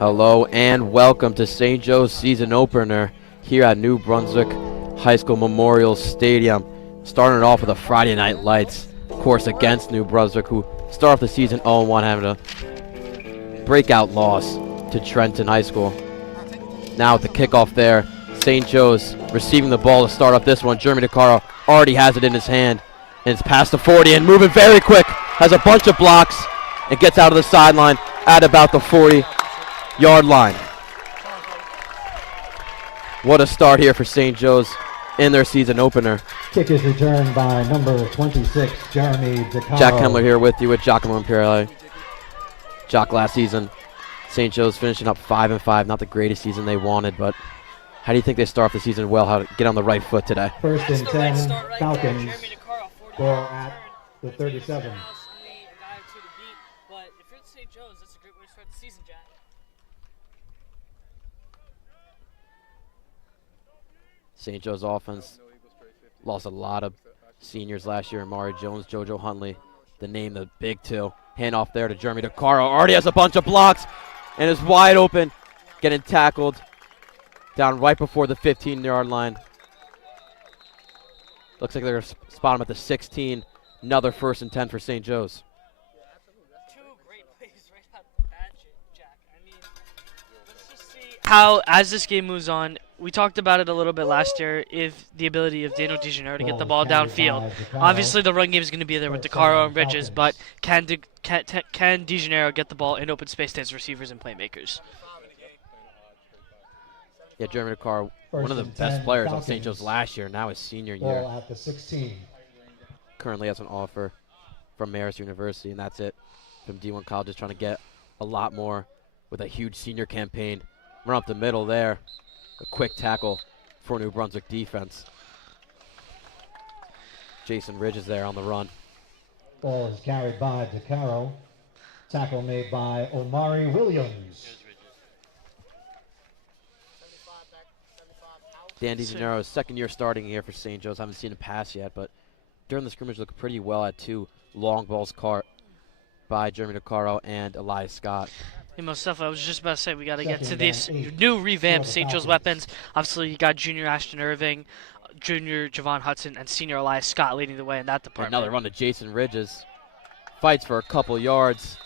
Hello and welcome to St. Joe's season opener here at New Brunswick High School Memorial Stadium. Starting it off with a Friday Night Lights, of course, against New Brunswick, who start off the season 0-1, having a breakout loss to Trenton High School. Now with the kickoff there, St. Joe's receiving the ball to start off this one. Jeremy DeCaro already has it in his hand, and it's past the 40 and moving very quick. Has a bunch of blocks and gets out of the sideline at about the 40-yard line. What a start here for St. Joe's in their season opener. Kick is returned by number 26, Jeremy DeCaro. Jack Kemmler here with you with Giacomo Imperiale. Jock last season, St. Joe's finishing up 5-5. Not the greatest season they wanted, but how do you think they start off the season well? How to get on the right foot today? First and 10, Falcons. Ball at the 37. St. Joe's offense lost a lot of seniors last year. Amari Jones, JoJo Huntley, the name, the big two. Hand off there to Jeremy DeCaro. Already has a bunch of blocks and is wide open, getting tackled down right before the 15-yard line. Looks like they're going to spot him at the 16. Another first and 10 for St. Joe's. Two great plays right out the bat, Jack. I mean, let's just see how, as this game moves on, we talked about it a little bit last year, if the ability of Daniel DeGennaro to get the ball downfield. Obviously, the run game is going to be there with DeCaro and Bridges, but can DeGennaro get the ball in open space to his receivers and playmakers? Yeah, Jeremy DeCaro, one of the best players on St. Joe's last year, now his senior year. Ball at the 16. Currently has an offer from Marist University, and that's it from D1 colleges, trying to get a lot more with a huge senior campaign. Run up the middle there. A quick tackle for New Brunswick defense. Jason Ridge is there on the run. Ball is carried by DeCaro. Tackle made by Omari Williams. Dan DeGennaro's second year starting here for St. Joe's. Haven't seen him pass yet, but during the scrimmage looked pretty well at two long balls caught by Jeremy DeCaro and Elias Scott. Hey, most definitely. I was just about to say we got to get to these new revamped St. Joe's weapons. Obviously, you got junior Ashton Irving, junior Javon Hudson, and senior Elias Scott leading the way in that department. Another run to Jason Ridges. Fights for a couple yards.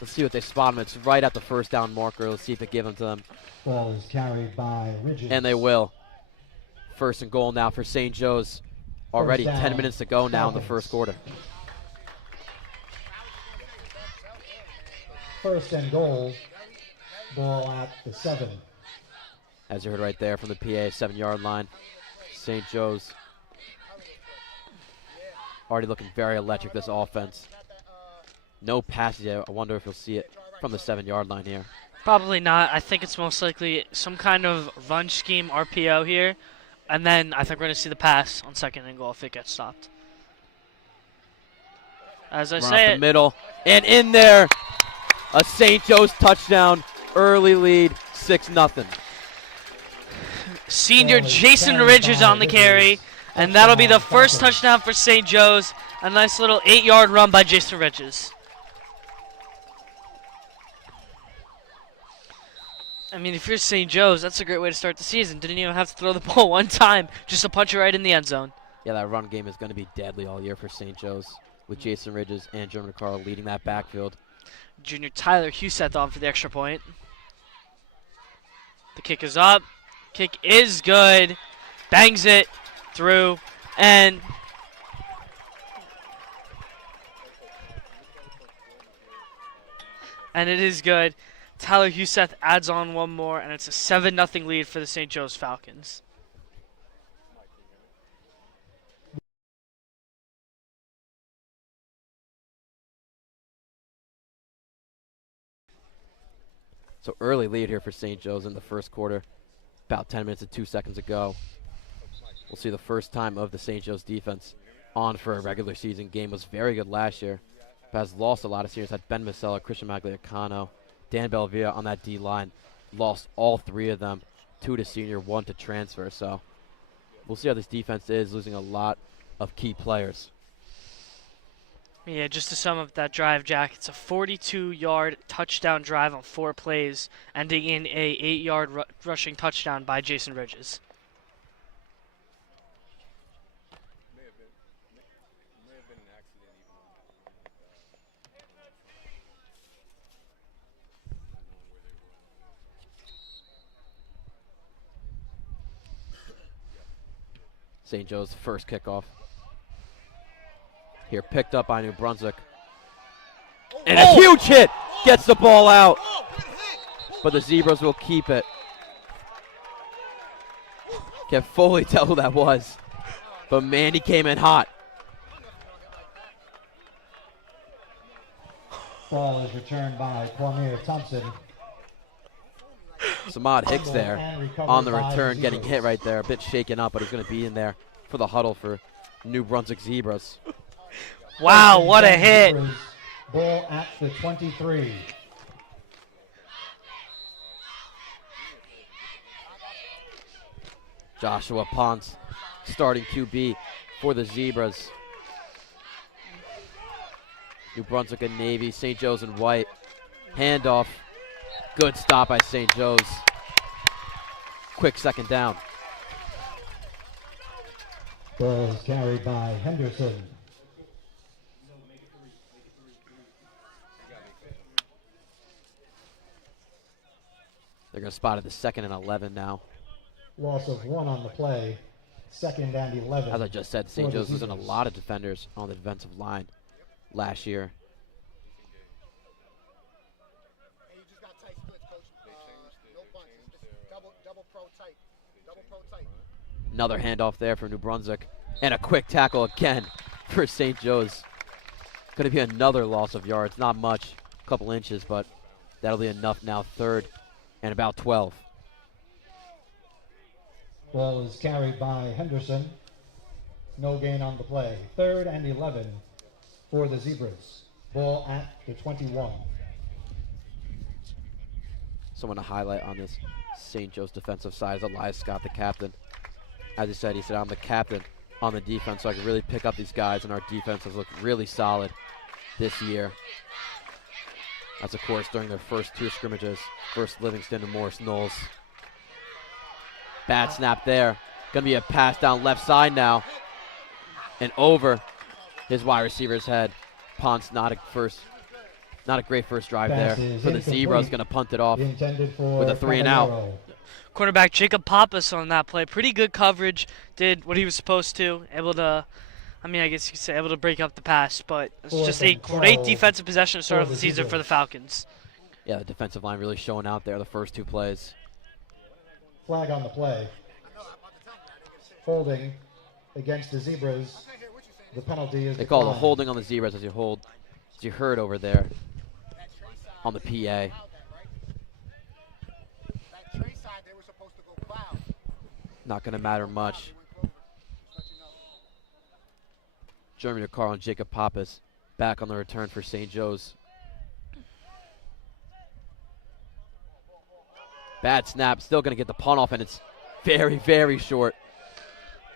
Let's see what they spot him. It's right at the first down marker. Let's see if they give him to them. Ball is carried by Ridges. And they will. First and goal now for St. Joe's. Already 10 minutes to go now in the first quarter. First and goal. Ball at the 7. As you heard right there from the PA, 7-yard line. St. Joe's already looking very electric, this offense. No passes yet. I wonder if you'll see it from the 7-yard line here. Probably not. I think it's most likely some kind of run scheme RPO here. And then I think we're going to see the pass on second and goal if it gets stopped. As I say the middle. And in there, a St. Joe's touchdown. Early lead, 6-0. Senior Jason Ridges on the carry. And that'll be the first touchdown for St. Joe's. A nice little 8-yard run by Jason Ridges. I mean, if you're St. Joe's, that's a great way to start the season. Didn't even have to throw the ball one time, just to punch it right in the end zone. Yeah, that run game is going to be deadly all year for St. Joe's, with Jason Ridges and Jeremy DeCaro leading that backfield. Junior Tyler Huseth on for the extra point. The kick is up. Kick is good. Bangs it through, and it is good. Tyler Huseth adds on one more, and it's a 7-0 lead for the St. Joe's Falcons. So early lead here for St. Joe's in the first quarter. About 10 minutes and 2 seconds ago. We'll see the first time of the St. Joe's defense on for a regular season game. Was very good last year, but has lost a lot of seniors. Had Ben Masella, Christian Magliacano, Dan Belvia on that D-line. Lost all three of them. 2 to senior, 1 to transfer. So we'll see how this defense is, losing a lot of key players. Yeah, just to sum up that drive, Jack, it's a 42-yard touchdown drive on 4 plays, ending in a 8-yard rushing touchdown by Jason Ridges. May have been an accident even St. Joe's first kickoff. Here, picked up by New Brunswick. And a huge hit! Gets the ball out. But the Zebras will keep it. Can't fully tell who that was. But man, he came in hot. Ball is returned by Cormier Thompson. Samad Hicks Fumble there and recovered on the by return, getting Zebras. hit right there. A bit shaken up, but he's going to be in there for the huddle for New Brunswick Zebras. Wow, what a hit! Zebras, ball at the 23. Joshua Ponce, starting QB for the Zebras. New Brunswick and Navy, St. Joe's and white. Handoff. Good stop by St. Joe's. Quick second down. Ball is carried by Henderson. They're going to spot it the 2nd and 11 now. Loss of 1 on the play. 2nd and 11. As I just said, for St. the Joe's losing a Zebras. lot of defenders on the defensive line last year. Hey, you just got tight splits, coach. No bunch. It's double pro tight. Double pro tight. Another handoff there for New Brunswick. And a quick tackle again for St. Joe's. Going to be another loss of yards. Not much, a couple inches, but that'll be enough now. 3rd and about 12. Ball is carried by Henderson. No gain on the play. 3rd and 11 for the Zebras. Ball at the 21. Someone to highlight on this St. Joe's defensive side is Elias Scott, the captain. As he said, I'm the captain on the defense, so I can really pick up these guys, and our defense has looked really solid this year. That's, of course, during their first 2 scrimmages. First Livingston and Morris Knowles. Bad snap there. Going to be a pass down left side now. And over his wide receiver's head. Ponce, not a great first drive Pass there. is For the Zebras, incomplete. going to punt it off. Intended for with a 3 and out. Caballero. Cornerback Jacob Pappas on that play. Pretty good coverage. Did what he was supposed to. Able to, I guess you could say, able to break up the pass. But it's Fourth just a and great 12 defensive possession to start for off the the season for the Zebras. Falcons. Yeah, the defensive line really showing out there the first 2 plays. Flag on the play. Holding against the Zebras. The penalty is They call it a declined. holding on the Zebras as you heard over there on the PA. That Trey side, they were supposed to go foul. Not going to matter much. Jeremy Carl and Jacob Pappas back on the return for St. Joe's. Bad snap, still going to get the punt off, and it's very, very short.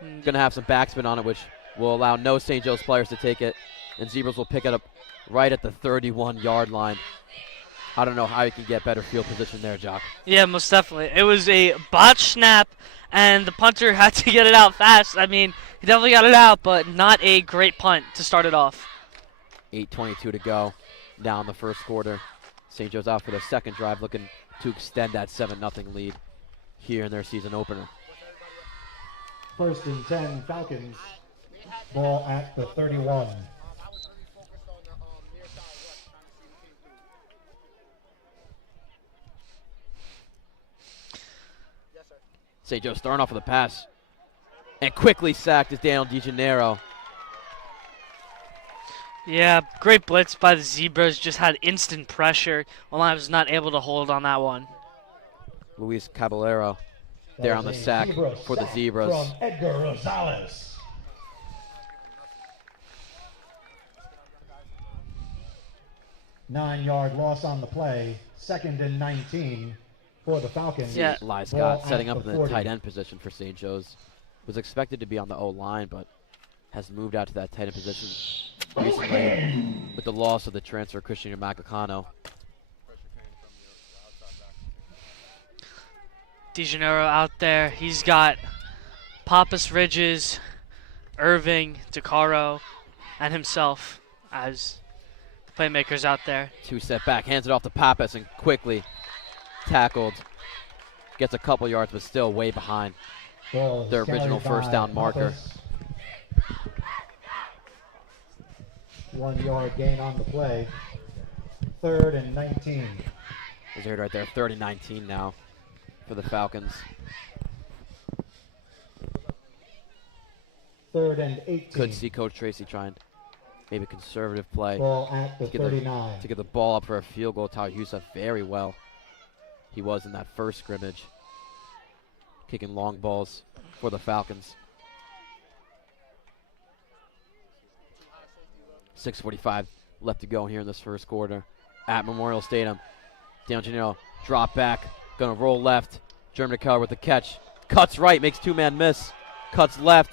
Going to have some backspin on it, which will allow no St. Joe's players to take it, and Zebras will pick it up right at the 31-yard line. I don't know how you can get better field position there, Jock. Yeah, most definitely. It was a botched snap, and the punter had to get it out fast. He definitely got it out, but not a great punt to start it off. 8:22 to go now in the first quarter. St. Joe's out for the second drive, looking to extend that 7-0 lead here in their season opener. 1st and 10 Falcons. Ball at the 31. I was really focused on the near side left, trying to see the team do. Yes, sir. St. Joe starting off with a pass. And quickly sacked is Daniel DeGennaro. Yeah, great blitz by the Zebras. Just had instant pressure. I was not able to hold on that one. Luis Caballero That there is on the a sack Zebra for the sack Zebras. From Edgar Rosales. Nine-yard loss on the play. 2nd and 19 for the Falcons. Yeah. Eli Ball Scott at setting up the in the 40. tight end position for St. Joe's. Was expected to be on the O-line, but has moved out to that tight end position. recently with the loss of the transfer Christian Magacano. DeGennaro out there. He's got Pappas, Ridges, Irving, DeCaro, and himself as playmakers out there. Two-step back, hands it off to Pappas and quickly tackled. Gets a couple yards, but still way behind Ball is their original carried first by down marker. Pappas. 1 yard gain on the play. 3rd and 19. As you heard right there, 30-19 now for the Falcons. 3rd and 18. Could see Coach Tracy trying maybe conservative play Ball at the to 39. get the ball up for a field goal. Tyler Youssef very well. He was in that first scrimmage, kicking long balls for the Falcons. 6:45 left to go here in this first quarter at Memorial Stadium. DeGennaro drop back, gonna roll left. German Keller with the catch, cuts right, makes two-man miss, cuts left,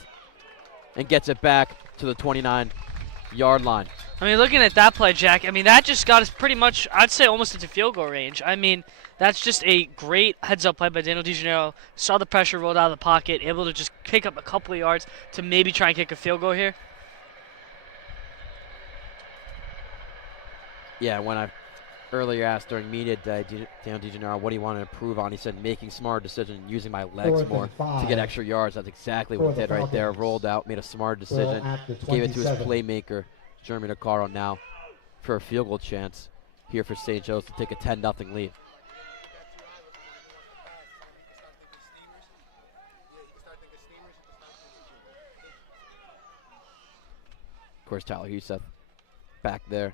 and gets it back to the 29-yard line. I mean, looking at that play, Jack, I mean, that just got us pretty much, I'd say, almost into field goal range. I mean, that's just a great heads-up play by Daniel DeGennaro. Saw the pressure, rolled out of the pocket, able to just pick up a couple of yards to maybe try and kick a field goal here. Yeah, when I earlier asked during media day, Daniel DeGennaro, what do you want to improve on? He said making smart decisions, using my legs 4th more and 5 to get extra yards. That's exactly what for he the did right there. Falcons. Rolled out, made a smart Ball decision, at the gave it to his 27. playmaker, Jeremy DeCaro, now for a field goal chance here for St. Joe's to take a 10-0 lead. Of course, Tyler Youssef back there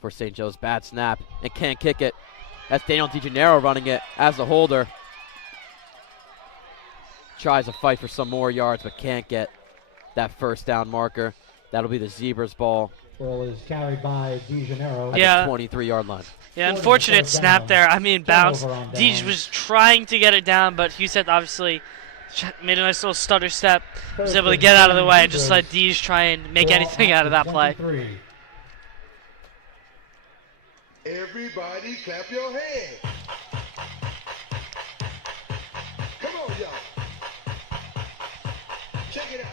for St. Joe's. Bad snap and can't kick it. That's Daniel DeGennaro running it as the holder. Tries to fight for some more yards but can't get that first down marker. That'll be the Zebras' ball Ball is carried by DeGennaro. Yeah. at the 23-yard line. Yeah, Fourth and unfortunate third snap down. there. I mean, bounce. Turnover on Deej downs. was trying to get it down, but Houston obviously made a nice little stutter step. Was able to get out of the way and just let Deej try and make Ball anything at out of the that play. 23. Everybody clap your hands. Come on, y'all. Check it out.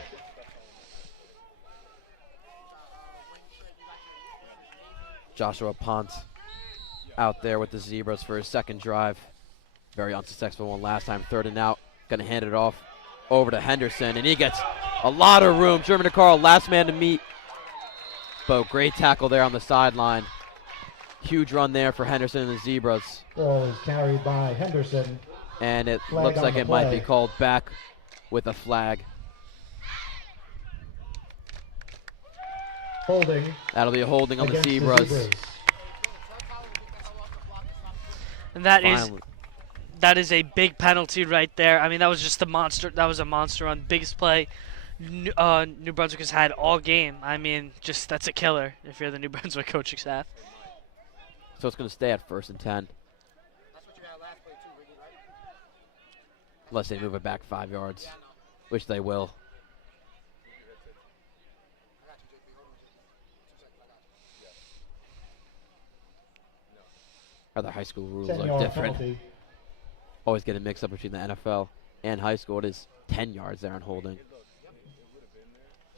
Joshua Ponce out there with the Zebras for his second drive. Very unsuccessful one last time. 3rd and out. Going to hand it off over to Henderson, and he gets a lot of room. German DeCaro, last man to meet. But great tackle there on the sideline. Huge run there for Henderson and the Zebras. Ball is carried by Henderson. And it Flag looks on like the it might be play. called back with a flag. Holding That'll be a holding on the against Zebras. Zebras. And that is Finally. a big penalty right there. I mean, that was just a monster. That was a monster run. Biggest play New Brunswick has had all game. I mean, just that's a killer if you're the New Brunswick coaching staff. So it's going to stay at 1st and 10. Unless they move it back 5 yards, which they will. Other high school rules are 10-yard different. penalty. Always get a mix up between the NFL and high school. It is 10 yards there on holding.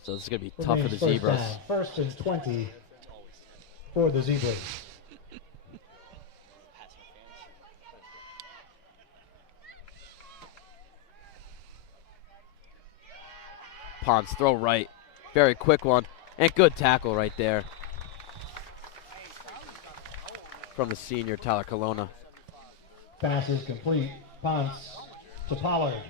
So this is going to be tough for the Remains first Zebras. down. 1st and 20 for the Zebras. Ponce throw right. Very quick one. And good tackle right there from the senior Tyler Colonna. Pass is complete. Ponce to Pollard.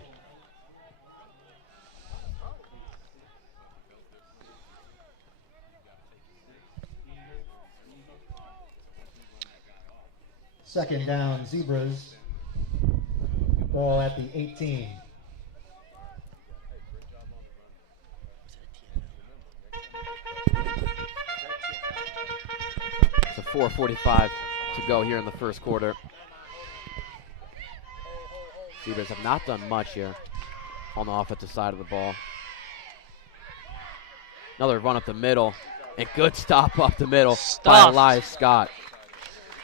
Second down, Zebras. Ball at the 18. So 4:45 to go here in the first quarter. Zebras have not done much here on the offensive side of the ball. Another run up the middle. And good stop up the middle by Stuffed. Elias Scott.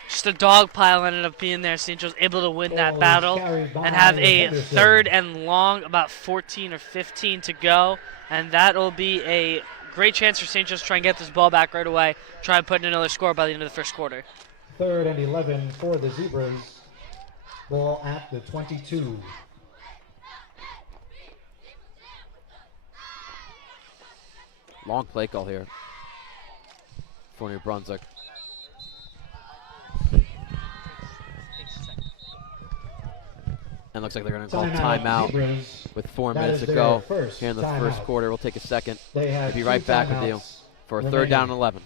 Just a dog pile ended up being there. St. Joe's able to win that Ball is battle carried by and have a Henderson. 3rd and long, about 14 or 15 to go. And that'll be a great chance for St. Joe's to try and get this ball back right away. Try and put in another score by the end of the first quarter. 3rd and 11 for the Zebras. Ball at the 22. Long play call here for New Brunswick. And looks like they're going to call timeout Zebras. with 4 That minutes is to their go first here in the first timeout. quarter. We'll take a second. They have We'll be 2 right back with you timeouts for a 3rd remaining. down and 11.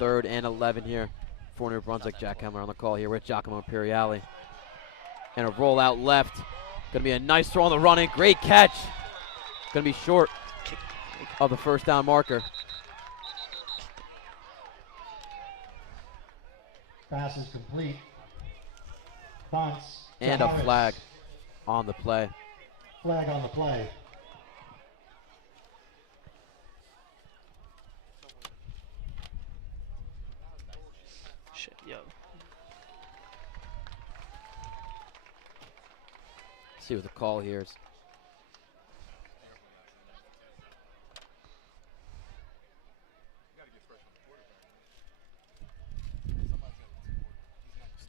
Third and 11 here for New Brunswick. Jack Hemler on the call here with Giacomo Imperiali. And a roll out left. Gonna be a nice throw on the run in. Great catch. Gonna be short of the first down marker. Pass is complete. Bunts. to And a Harris. flag on the play. Flag on the play. Shit, yo. See what the call here is.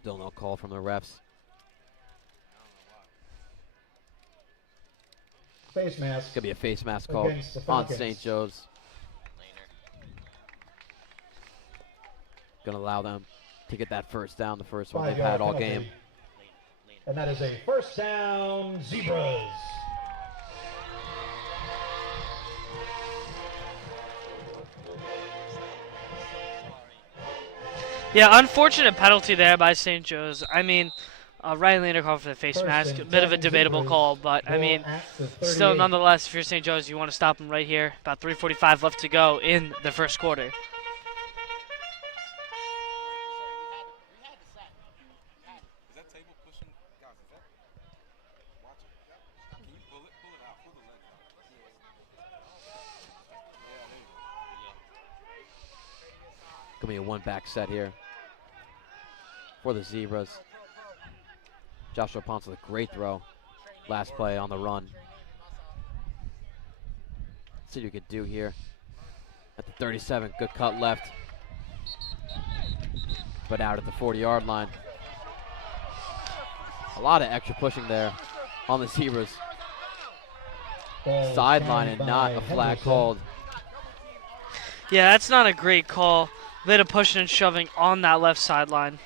Still no call from the refs. Face mask. Could be a face mask call Against the on Falcons. St. Joe's. Gonna allow them to get that first down, the first one they've 5-yard had all penalty. game. And that is a first down, Zebras. Yeah, unfortunate penalty there by St. Joe's. I mean, Ryan Lander called for the face First mask. and A bit of a 10 debatable Zebras. call, but I Ball mean, at the still 38. nonetheless, if you're St. Joe's, you want to stop him right here. About 3:45 left to go in the first quarter. Is that table pushing? Guys, is that? Watch it. Can you pull it? Pull it out. Pull the leg out. Yeah, there you go. Gonna be a one-back set here for the Zebras. Joshua Ponce with a great throw. Last play on the run. See what you could do here. At the 37, good cut left. But out at the 40-yard line. A lot of extra pushing there on the Zebras. Ball Sideline carried and not by a flag Henderson. called. Yeah, that's not a great call. Bit of pushing and shoving on that left sideline.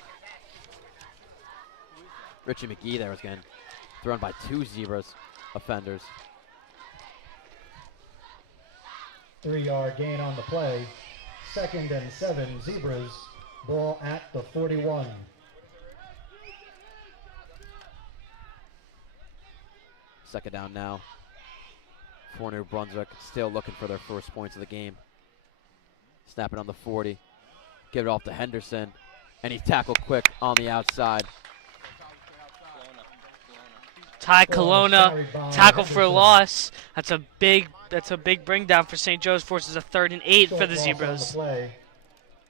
Richie McGee there was getting thrown by 2 Zebras offenders. 3-yard gain on the play. 2nd and 7, Zebras. Ball at the 41. Second down now for New Brunswick. Still looking for their first points of the game. Snap it on the 40. Give it off to Henderson. And he's tackled quick on the outside. Ty Ball Colonna, carried by tackle for a Henderson. loss. That's a big bring down for St. Joe's. Forces a 3rd and 8 for Short the loss on Zebras. play.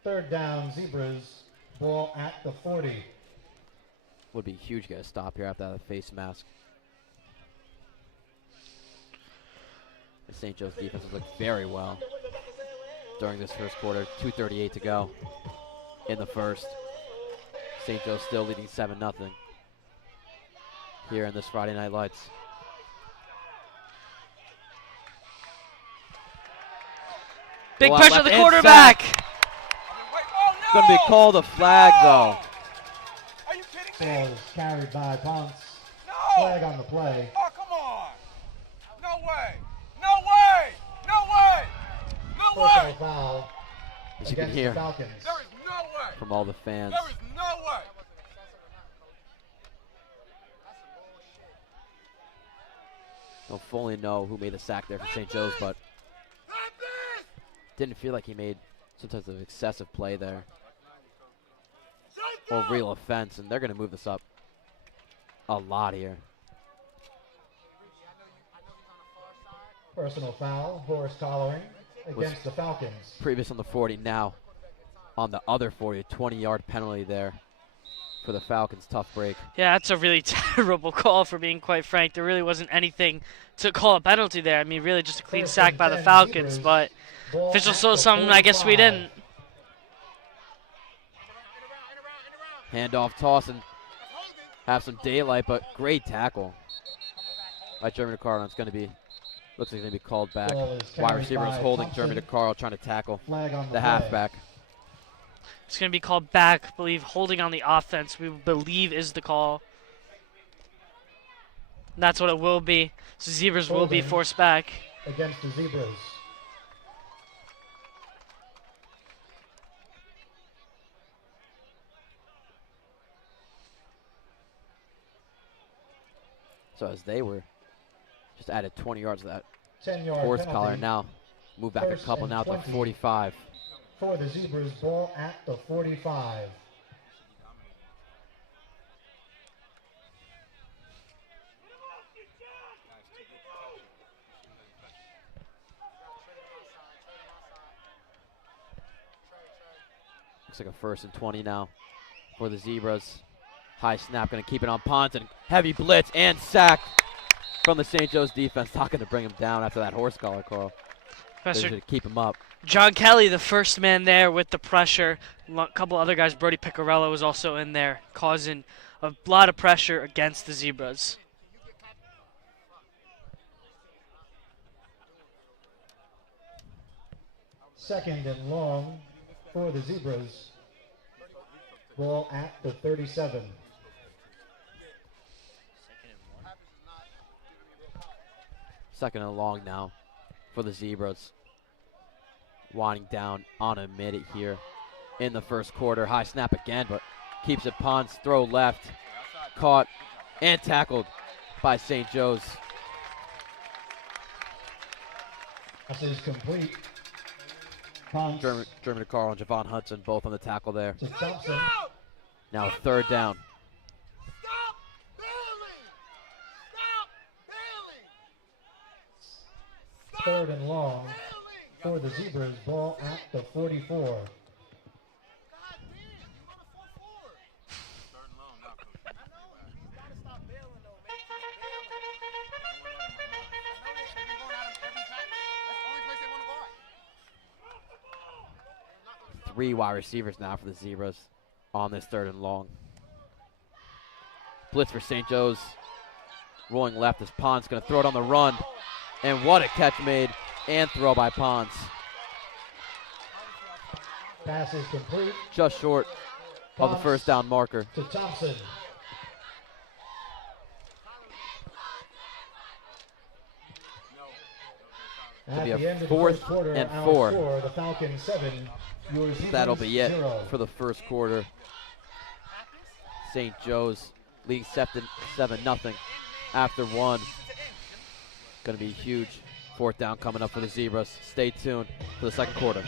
3rd down, Zebras. Ball at the 40. Would be huge to get a stop here after that face mask. The St. Joe's defense has looked very well during this first quarter. 2:38 to go in the first. St. Joe's still leading 7-0 here in this Friday Night Lights. Big Ball out pressure on left the and quarterback. Wait, oh no! Gonna be called a flag though. Are you kidding Ball me? is carried by Ponce. No! Flag on the play. Oh, come on! No way! No way! No way! No Personal way! foul As you can against hear the Falcons. There is no way! from all the fans. There is no way! Don't fully know who made the sack there for St. Joe's, but didn't feel like he made some type of excessive play there or real offense, and they're going to move this up a lot here. Personal foul, horse collaring against the Falcons. Previous on the 40, now on the other 40, a 20-yard penalty there for the Falcons. Tough break. Yeah, that's a really terrible call, for being quite frank. There really wasn't anything to call a penalty there. I mean, really just a clean First sack and by the 10 Falcons, Zebras. but Ball official at saw the something I guess we 45. didn't. Handoff toss and have some daylight, but great tackle by Jeremy DeCarlo. It's going to be, looks like it's going to be called back. Ball is Wide carried receiver is by holding Thompson. Jeremy DeCarlo, trying to tackle Flag on the the play. halfback. It's going to be called back. I believe holding on the offense, we believe, is the call. And that's what it will be. So Zebras will be Holding. forced back. Against the Zebras. So as they were just added 20 yards to that 10-yard horse penalty collar, now move back a First couple and now to 20. 45. for the Zebras. Ball at the 45. Looks like a 1st and 20 now for the Zebras. High snap, going to keep it on Ponce, and heavy blitz and sack from the St. Joe's defense. Not going to bring him down after that horse collar, Carl. They Professor should keep him up. John Kelly, the first man there with the pressure. A couple other guys, Brody Picarello was also in there, causing a lot of pressure against the Zebras. Second and long for the Zebras. Ball at the 37. Second and long now for the Zebras. Winding down on a minute here in the first quarter. High snap again, but keeps it Ponce. Throw left. Caught and tackled by St. Joe's. Pass is complete. Ponce Jeremy DeCarlo and Javon Hudson both on the tackle there. to Thompson. Now 3rd down. Stop bailing! Stop bailing! Third and long for the Zebras. Ball at the 44. God damn, you on the 4-4. Third and long now, coach. I know, he's got to stop bailing though, man. He's bailing. I know they've been going at him every time. That's the only place they want to go at. 3 wide receivers now for the Zebras on this 3rd and long. Blitz for St. Joe's. Rolling left as Ponce going to throw it on the run. And what a catch made and throw by Ponce. Pass is complete Just short of the Ponce 1st down marker. to Thompson. At be a the end of the 4th first quarter, and our 4. score, the Falcons 7, your Zebras That'll be it 0. for the first quarter. St. Joe's leading 7-0 after 1. Going to be huge 4th down coming up for the Zebras. Stay tuned for the second quarter.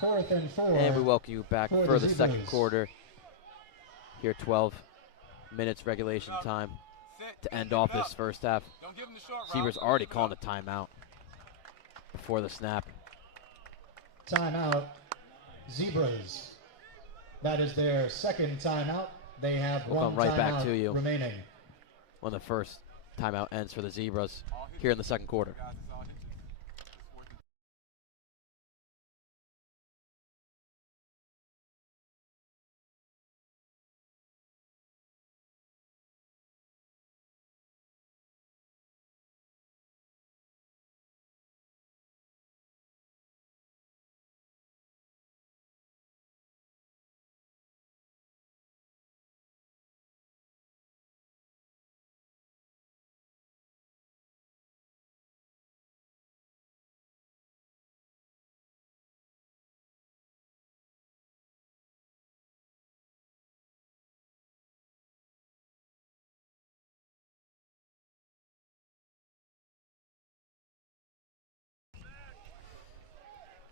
4th and 4. And we welcome you back for for the the second Zebras. quarter. Here, 12 minutes regulation time Set, to end keep off it up. this first half. Don't give him the short route. Zebras Don't already give it calling a up. timeout before the snap. Timeout, Zebras. That is their second timeout. They have We'll one come right back timeout to you. remaining. When the first timeout ends for the Zebras here in the second quarter. Guys, it's all hitches. It's working.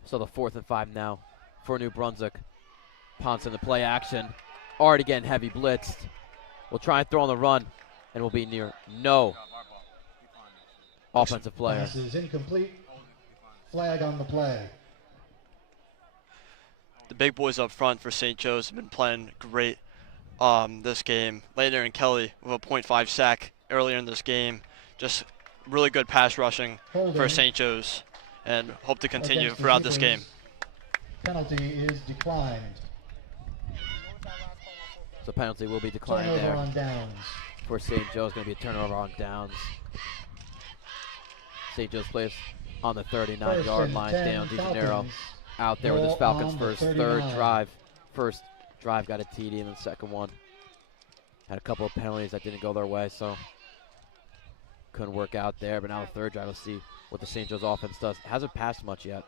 So the 4th and 5 now for New Brunswick. Ponce in the play action. Already getting heavy blitzed. We'll try and throw on the run, and we'll be near no offensive player. Pass is incomplete. Flag on the play. The big boys up front for St. Joe's have been playing great this game. Later and Kelly with a .5 sack earlier in this game. Just really good pass rushing for Holding St. Joe's, and hope to continue against the throughout this game. Zebras. Penalty is declined. So penalty will be declined Turnover there on downs. for St. Joe's. Going to be a turnover on downs. St. Joe's plays on the 39-yard 1st and line. 10 Daniel DeGenero Falcons. out there with his Ball Falcons on for the his 39. third drive. First drive got a TD, and the second one had a couple of penalties that didn't go their way, so couldn't work out there. But now the third drive, we'll see what the St. Joe's offense does. Hasn't passed much yet.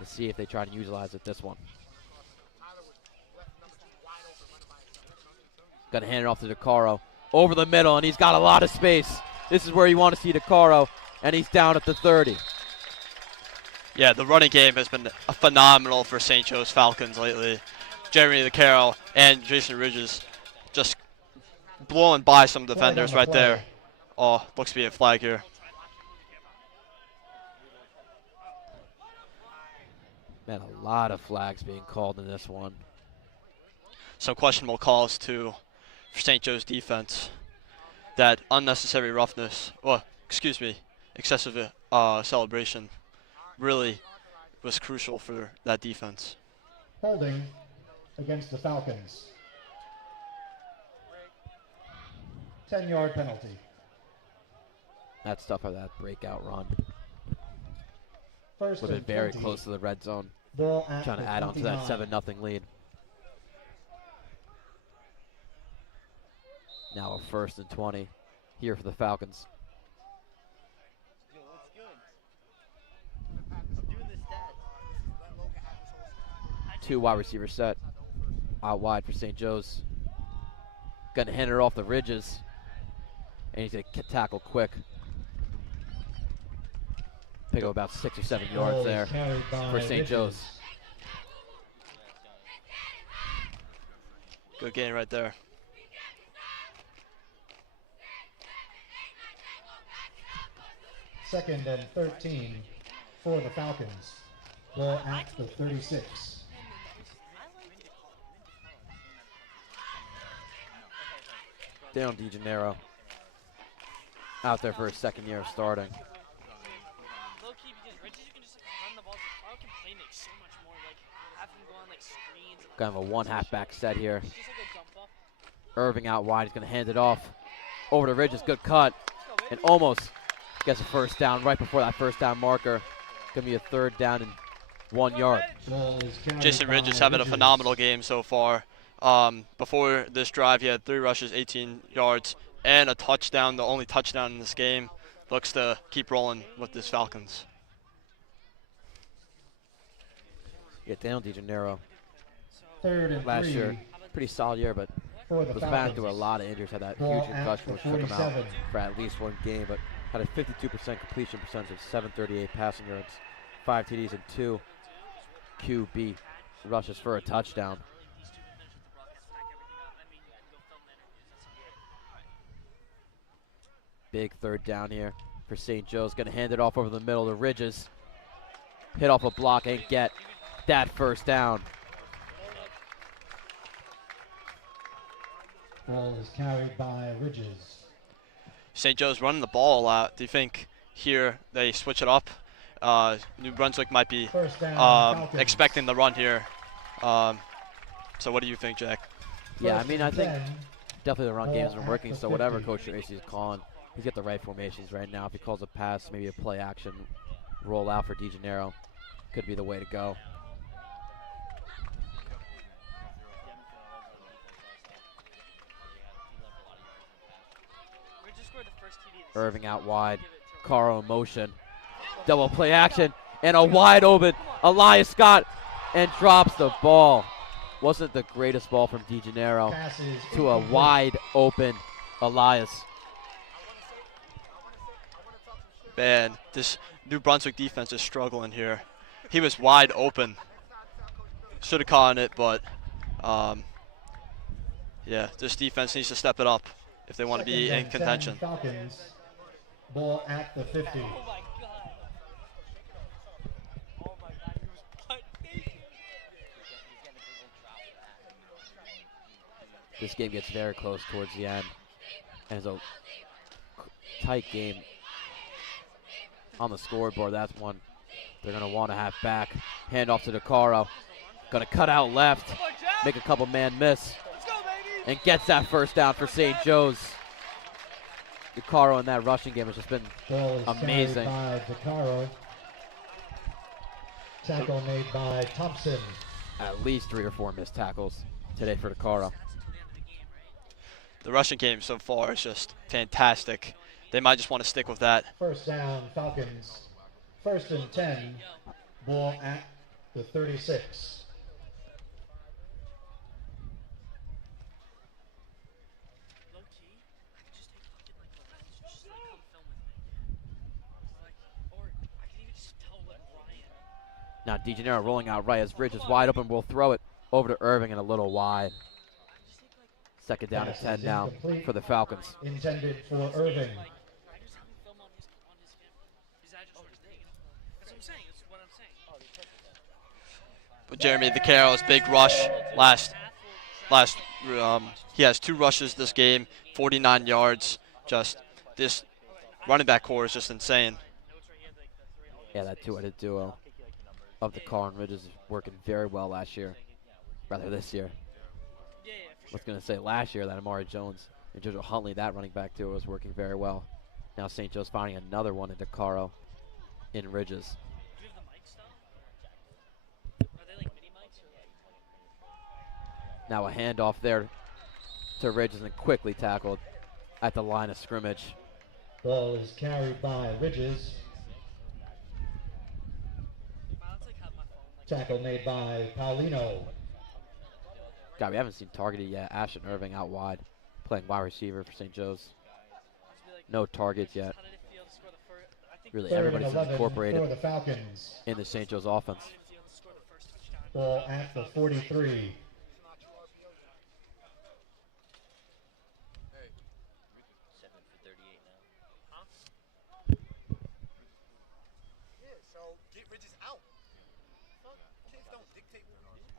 Let's see if they try to utilize it this one. Gonna hand it off to DeCaro. Over the middle, and he's got a lot of space. This is where you want to see DeCaro, and he's down at the 30. Yeah, the running game has been phenomenal for St. Joe's Falcons lately. Jeremy DeCaro and Jason Ridges just blowing by some defenders the right play. there. Oh, looks to be a flag here. Man, a lot of flags being called in this one. Some questionable calls too for St. Joe's defense. That unnecessary roughness, well, excuse me, excessive celebration really was crucial for that defense. Holding against the Falcons. 10-yard penalty. That stuff of that breakout run. First Would have and been very 20. close to the red zone. Ball at Trying to the add on to that 29. 7-0 lead. Now a 1st and 20 here for the Falcons. Two wide receiver set. Out wide for St. Joe's. Gonna hand it off the Ridges. And he's gonna tackle quick. Pick up about 6 or 7 yards Ball is there carried by for St. Ridges. Joe's. Good game right there. Second and 13 for the Falcons. Ball at the 36. Daniel DeGenero out there for his second year of starting. Low key, because Ridges, you can just run the ball. Carl can play make so much more. Like, have him go on like screens. Kind of a one halfback set here. Just like a jump up. Irving out wide. He's going to hand it off over to Ridges. Good cut. And almost gets a first down right before that first down marker. Going to be a 3rd down and 1 yard. Ball is carried Jason by Ridges having a Ridges. phenomenal game so far. Before this drive, he had 3 rushes, 18 yards, and a touchdown, the only touchdown in this game. Looks to keep rolling with this Falcons. Yeah, Daniel DeGenero 3rd and last 3 year, pretty solid year, but for the was Falcons. back through a lot of injuries. Had that Ball huge at concussion the which took him out 47. for at least one game, but had a 52% completion percentage, 738 passing yards, 5 TDs, and 2 QB rushes for a touchdown. Big third down here for St. Joe's. Going to hand it off over the middle to Ridges. Hit off a block and get that first down. Ball is carried by Ridges. St. Joe's running the ball a lot. Do you think here they switch it up? New Brunswick might be First down, Falcons. expecting the run here. So what do you think, Jack? Yeah, I First mean, and I think 10. definitely the run Ball game's been at working, the so whatever 50. Coach Tracy's calling, he's got the right formations right now. If he calls a pass, maybe a play action roll out for DeGennaro, could be the way to go. Irving out wide, Caro in motion, double play action, and a wide open Elias Scott, and drops the ball. Wasn't the greatest ball from DeGennaro Pass is to a incomplete. wide open Elias. Man, this New Brunswick defense is struggling here. He was wide open. Should have caught it, but yeah, this defense needs to step it up if they want to be Second in and 10, contention. Falcons. Ball at the 50. Oh my god. Oh my god, he was butt naked. This game gets very close towards the end, and it's a tight game on the scoreboard. That's one they're going to want to have back. Hand off to DeCaro. Going to cut out left, make a couple man miss, Let's go, baby. and gets that first down for St. Joe's. DeCaro in that rushing game has just been Ball is amazing. carried by DeCaro. Tackle made by Thompson. At least 3 or 4 missed tackles today for DeCaro. The rushing game so far is just fantastic. They might just want to stick with that. First down, Falcons. First and 10. Ball at the 36. Low key, I could just take fucking like the lens, just like come film with me. Like, or I can even just tell like Ryan. Now DeGennaro rolling out right as Ridge is wide open. We'll throw it over to Irving and a little wide. Second down and Pass 10 is now incomplete. for the Falcons. Intended for Irving. I just have him film on his camera. His address starts taking it. That's what I'm saying. That's what I'm saying. But Jeremy DeCaro's big rush he has 2 rushes this game, 49 yards. Just this running back core is just insane. Yeah, that two-headed duo of the Carr and Ridge is working very well last year. Rather this year. Yeah, I was going to say last year that Amari Jones and Jojo Huntley, that running back duo, was working very well. Now St. Joe's finding another one in DeCaro in Ridges. Do you have the mics though? Are they like mini mics or? Now a handoff there to Ridges and quickly tackled at the line of scrimmage. Ball is carried by Ridges. Let's like have my phone like. Tackle made by Paulino. God, we haven't seen targeted yet. Ashton Irving out wide, playing wide receiver for St. Joe's. No targets yet. How did it feel to score the first? I think Really, Third and everybody's 11 incorporated for the Falcons. in the St. Joe's offense. how did it feel to score the first touchdown? Ball at the 43. Yeah, so get Ridges out. Fuck, kids don't dictate what we do.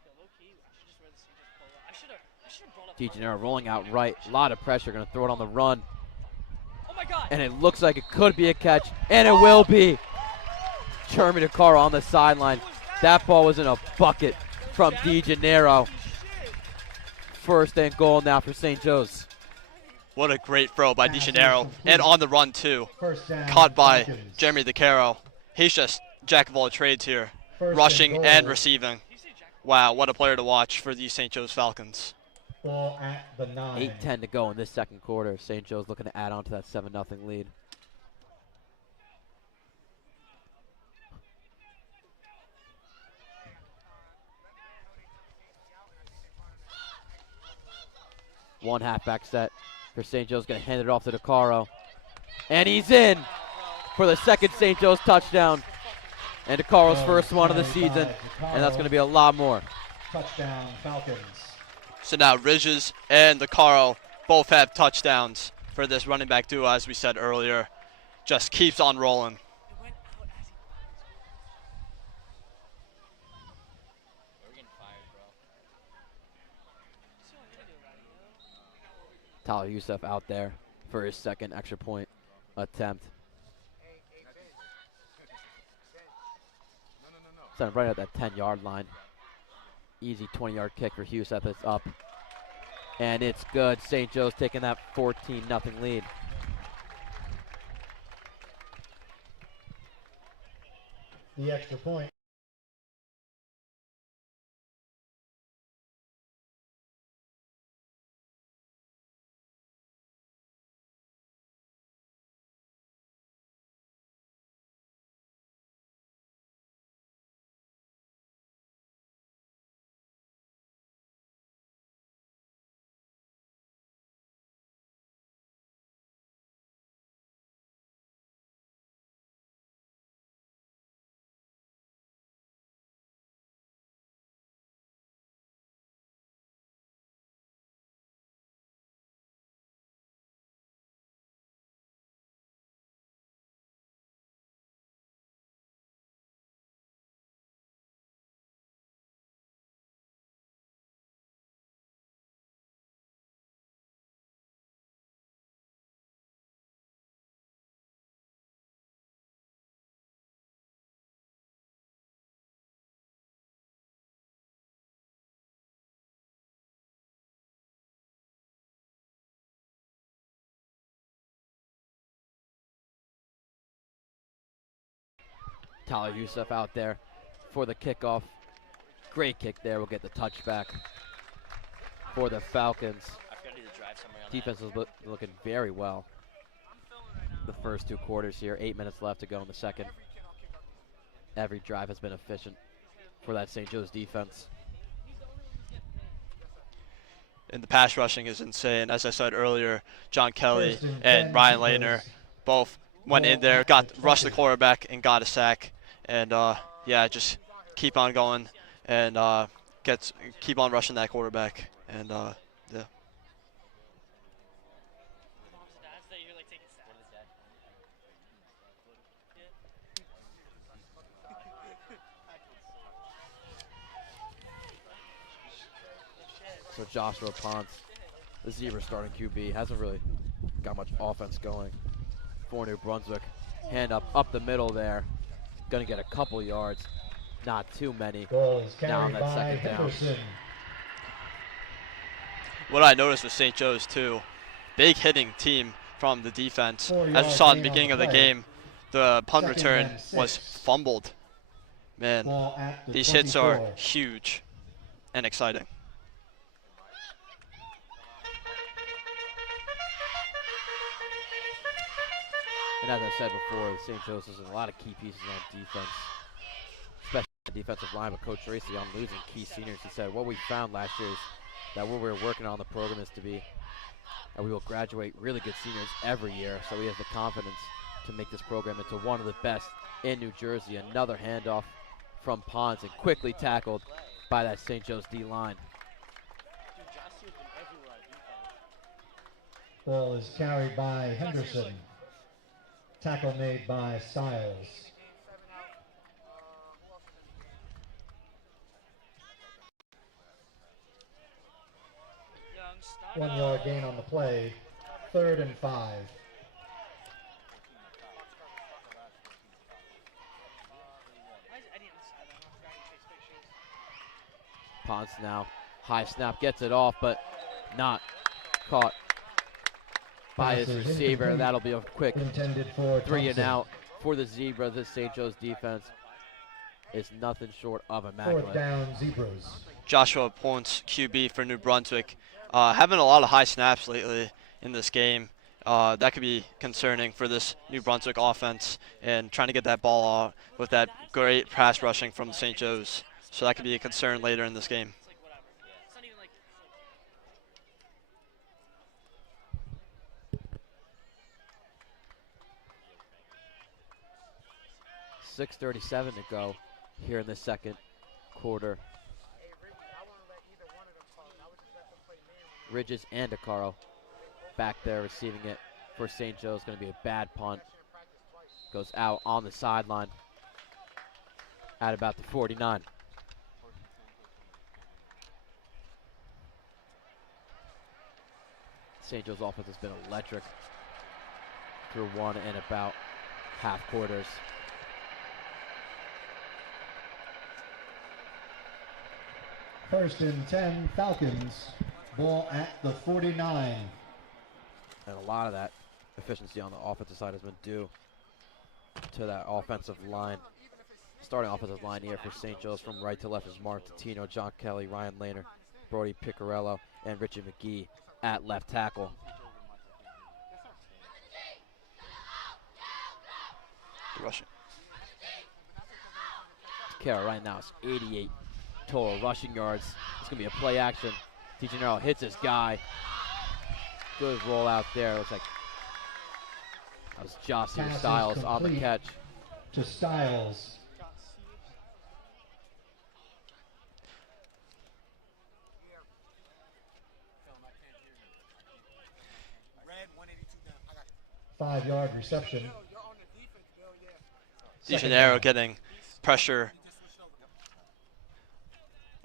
Yo, low key, I should just wear the St. Joe's polo. I should have brought up. DeGennaro rolling out right. A lot of pressure. Going to throw it on the run. Oh my god. And it looks like it could be a catch. And it will be. Jeremy DeCaro on the sideline. That ball was in a bucket from DeGennaro. First and goal now for St. Joe's. What a great throw by Pass is DeGennaro. complete. And on the run too. First down, Caught by Falcons. Jeremy DeCaro. He's just jack of all trades here. First and Rushing goal. and receiving. Wow, what a player to watch for the St. Joe's Falcons. Ball at the 9. 8:10 to go in this second quarter. St. Joe's looking to add on to that 7-0 lead. One halfback set for St. Joe's. Going to hand it off to DeCaro. And he's in for the second St. Joe's touchdown. And DeCarlo's Ball first one of the carried by season, and that's DeCarlo. going to be a lot more. Touchdown, Falcons. So now Ridges and DeCaro both have touchdowns for this running back duo, as we said earlier. Just keeps on rolling. Tyler Youssef out there for his second extra point attempt. So right at that 10-yard line. Easy 20-yard kick for Youssef. It's up. And it's good. St. Joe's taking that 14-0 lead. The extra point. Tyler Youssef out there for the kickoff. Great kick there. We'll get the touchback for the Falcons. Defense is looking very well. The first 2 quarters here. 8 minutes left to go in the second. Every drive has been efficient for that St. Joe's defense. And the pass rushing is insane. As I said earlier, John Kelly First and and 10 Ryan seconds. Lehner both went in Ball there, at got the rushed the 20. quarterback and got a sack. And yeah, just keep on going and keep on rushing that quarterback. And yeah. So Joshua Ponce, the Zebra starting QB, hasn't really got much offense going for New Brunswick. Hand up the middle there. Gonna get a couple yards, not too many. Ball is Down carried that by second down. Henderson. What I noticed with St. Joe's too, big hitting team from the defense. 4 As we yards saw in the gain on beginning the of the play. game, the punt Second return and 6. was fumbled. Man, Ball at the these hits are 24. huge and exciting. And as I said before, St. Joe's has a lot of key pieces on defense, especially the defensive line. But Coach Tracy, on losing key seniors, he said what we found last year is that what we're working on the program is to be that we will graduate really good seniors every year. So we have the confidence to make this program into one of the best in New Jersey. Another handoff from Pons and quickly tackled by that St. Joe's D-line. Ball is carried by Henderson. Tackle made by Stiles. Young start 1 yard gain on the play. 3rd and 5. Why is Eddie on the sideline? I forgot he takes pictures. Ponce now, high snap, gets it off, but not caught by his Pass is receiver. incomplete. That'll be a quick Intended for 3 and Thompson. out for the Zebras. This St. Joe's defense is nothing short of 4th immaculate. down, Zebras. Joshua Ponce, QB for New Brunswick, having a lot of high snaps lately in this game. That could be concerning for this New Brunswick offense and trying to get that ball out with that great pass rushing from St. Joe's. So that could be a concern later in this game. It's like whatever. It's not even like. 6:37 to go here in the second quarter. Ridges and DeCaro back there receiving it for St. Joe's. Going to be a bad punt. Goes out on the sideline at about the 49. St. Joe's offense has been electric through 1 and about half quarters. First and 10, Falcons. Ball at the 49. And a lot of that efficiency on the offensive side has been due to that offensive line. Starting offensive line here for St. Joe's from right to left is Mark Totino, John Kelly, Ryan Lehner, Brody Piccarello, and Richie McGee at left tackle. Rushing. Kara right now is 88 total rushing yards. It's going to be a play action. DeGennaro hits his guy. Good roll out there. Looks like that was Jossier Pass is Styles on the complete catch. to Styles. Red 182 down. I got it. 5-yard reception. You're on the defense, Bill, yeah. Second DeGennaro down. getting pressure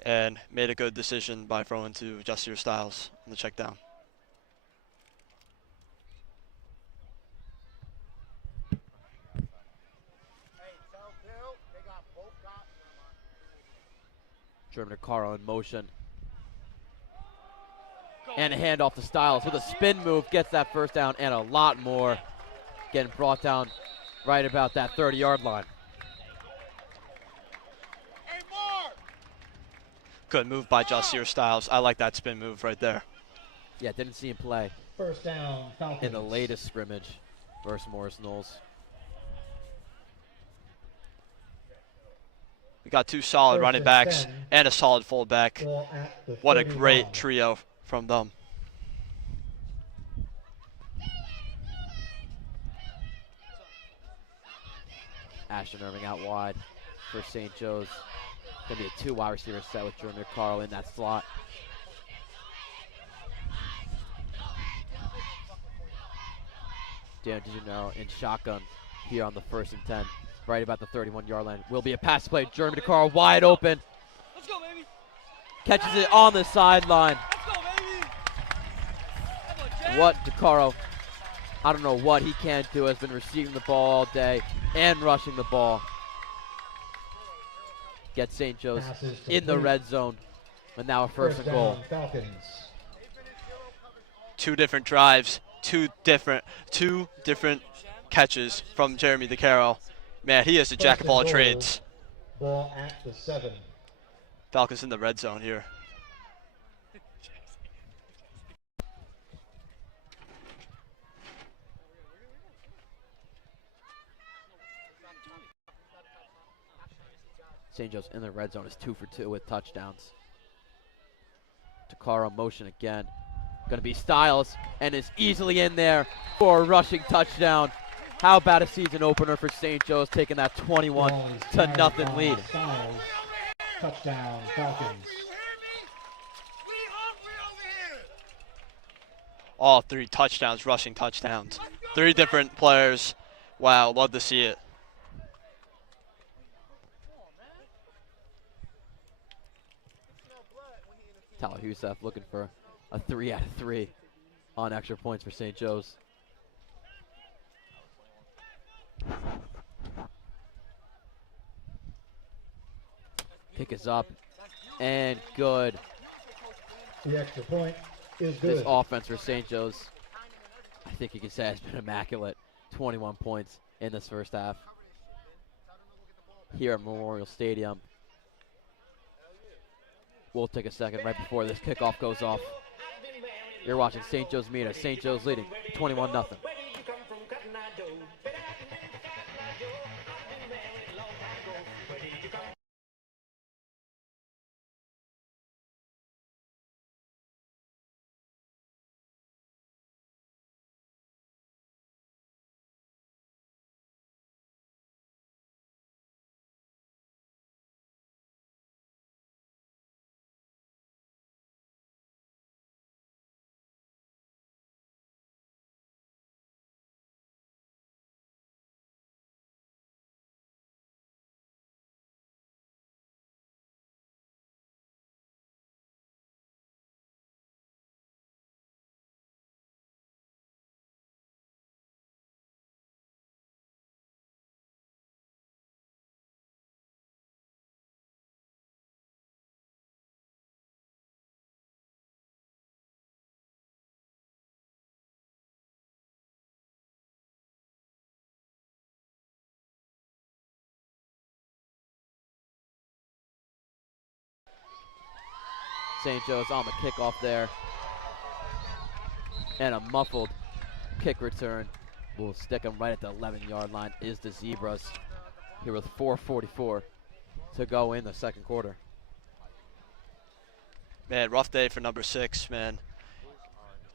and made a good decision by throwing to Jossier Styles on the check down. Hey, tell Bill they got both guys. German Caro in motion. And a handoff to Styles with a spin move. Gets that first down and a lot more. Getting brought down right about that 30-yard line. Hey, Mark! Good move by Jossier Styles. I like that spin move right there. Yeah, didn't see him play First down, Falcons. in the latest scrimmage versus Morris Knowles. We got two solid First running and backs 10. and a solid fullback. Ball at the What a 31. great trio from them. Ashton Irving out wide for St. Joe's. Going to be a 2 wide receiver set with Jeremy Carl in that slot. Dan DeGennaro in shotgun here on the 1st and 10. Right about the 31-yard line. Will be a pass play. Jeremy DeCaro wide open. Let's go, baby. Catches it on the sideline. Let's go, baby. Come on, Jack. What DeCaro, I don't know what he can't do, has been receiving the ball all day and rushing the ball. Gets St. Joe's Pass is in the complete. red zone. And now a first and goal. down, Falcons. Two different drives, two different catches from Jeremy DeCaro. Man, he is a jack of all First and goal. trades. Ball at the 7. Falcons in the red zone here. St. Joe's in the red zone is 2 for 2 with touchdowns. DeCaro motion again. Going to be Styles and is easily in there for a rushing touchdown. How about a season opener for St. Joe's taking that 21 Ball is to carried nothing by lead. Styles. Touchdown, Falcons. You hear me? We hungry over here. All 3 touchdowns, rushing touchdowns. 3 different players. Wow, love to see it. Tyler Husef looking for a 3 out of 3 on extra points for St. Joe's. Kick is up and good. The extra point is This good. offense for St. Joe's, I think you can say, has been immaculate. 21 points in this first half here at Memorial Stadium. We'll take a second right before this kickoff goes off. You're watching St. Joe's Media. St. Joe's leading 21-0. St. Joe's on the kickoff there. And a muffled kick return will stick them right at the 11-yard line is the Zebras here with 4:44 to go in the second quarter. Man, rough day for number 6, man.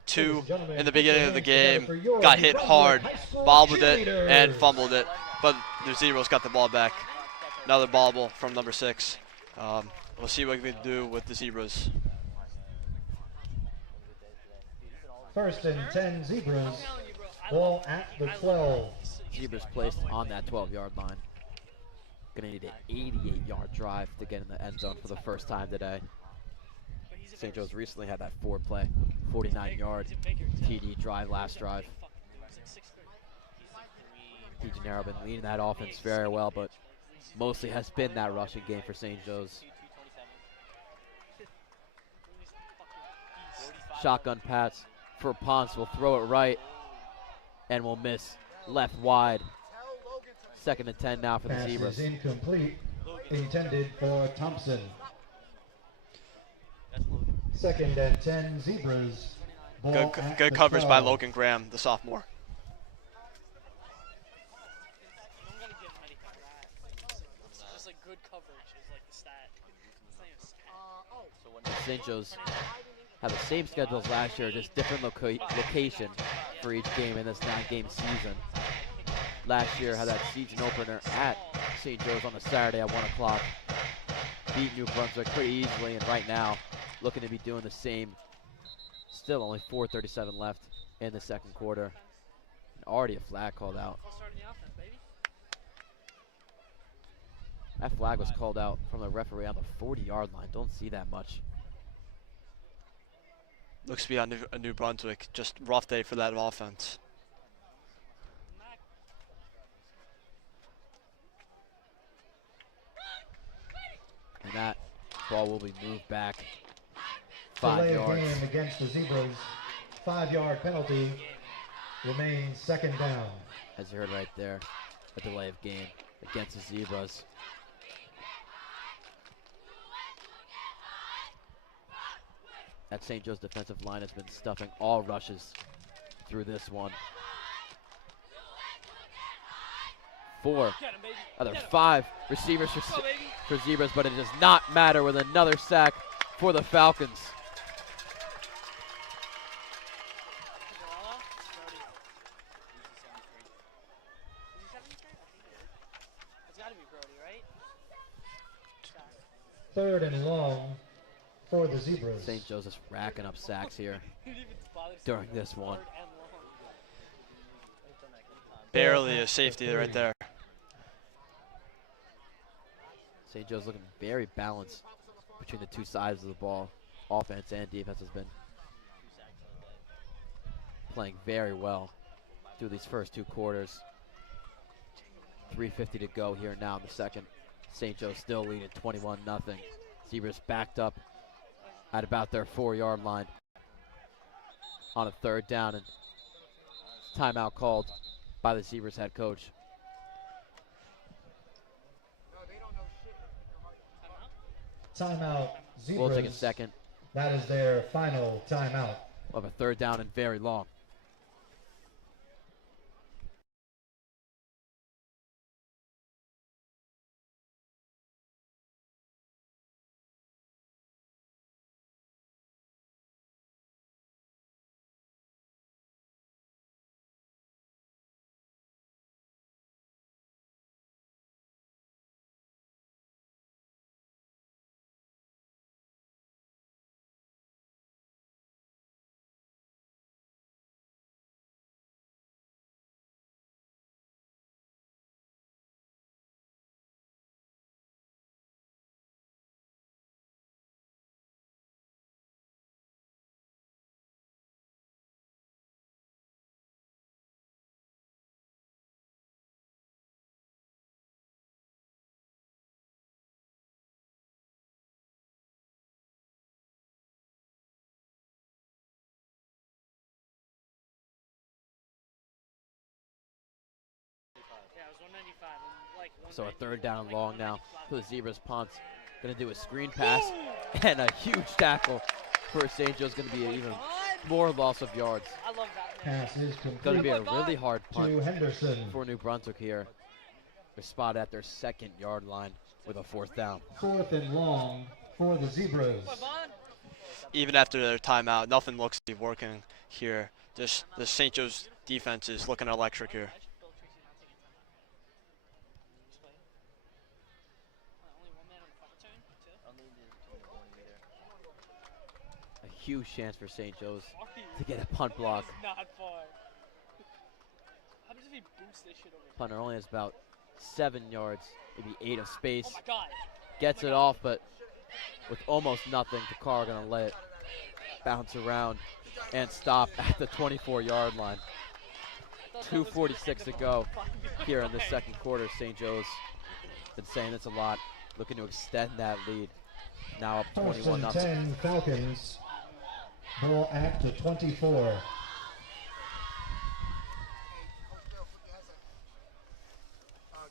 Two Ladies and gentlemen, in the put your beginning of the hands together game, for your got hit Brunswick hard, High School bobbled it, and cheerleaders. fumbled it. But the Zeros got the ball back. Another bobble from number 6. We'll see what we can do with the Zebras. First and 10 Zebras. Ball at the 12. Zebras placed on that 12-yard line. Gonna need an 88-yard drive to get in the end zone for the first time today. St. Joe's recently had that 4-play, 49-yard TD drive last drive. DeGennaro been leading that offense very well, but mostly has been that rushing game for St. Joe's. Shotgun pass for Ponce, will throw it right and will miss left wide. Second and 10 now for the Pass Zebras. is incomplete. Intended for Thompson. Second and 10 Zebras. Ball at Good the coverage by 12. Logan Graham, the sophomore. Just like good coverage is like the stat. It's not even a stat. St. Joe's have the same schedule as last year, just different location for each game in this 9-game season. Last year had that season opener at St. Joe's on a Saturday at 1 o'clock. Beat New Brunswick pretty easily, and right now looking to be doing the same. Still only 4:37 left in the second quarter. And already a flag called out. That flag was called out from the referee on the 40-yard line. Don't see that much. Looks to be on New Brunswick. Just rough day for that offense. And that ball will be moved back 5 Delay of yards. game against the Zebras. 5-yard penalty. Remains second down. As you heard right there, a delay of game against the Zebras. That St. Joe's defensive line has been stuffing all rushes through this one. 4, other 5 receivers for Zebras, but it does not matter with another sack for the Falcons. Third and long for the Zebras. St. Joseph's racking up sacks here during this one. Barely a safety right there. St. Joe's looking very balanced between the two sides of the ball. Offense and defense has been playing very well through these first 2 quarters. 3:50 to go here now in the second. St. Joe's still leading 21-0. Zebras backed up at about their 4-yard line on a 3rd down, and timeout called by the Zebras head coach. Timeout Zebras. We'll take a second. That is their final timeout. We'll have a 3rd down and very long. Yeah, it was 195. So a 3rd down and long now for the Zebras. Ponce gonna do a screen pass And a huge tackle for St. Joe's, going to be an even more loss of yards. I love that, man. Pass is Going to be complete a really hard punt to Henderson. for New Brunswick here. They're spotted at their 2nd yard line with a 4th down. 4th and long for the Zebras. Even after their timeout, nothing looks to be working here. The St. Joe's defense is looking electric here. A huge chance for St. Joe's to get a punt block. Not far. How does he boost this shit over? Punter only has about 7 yards, maybe 8 of space. Oh my god. Gets it off, but with almost nothing, Takar going to let it bounce around and stop at the 24-yard line. 2:46 to go here in the 2nd quarter. St. Joe's been saying this a lot, looking to extend that lead. Now up 21 First and 10 Falcons. Ball at the 24.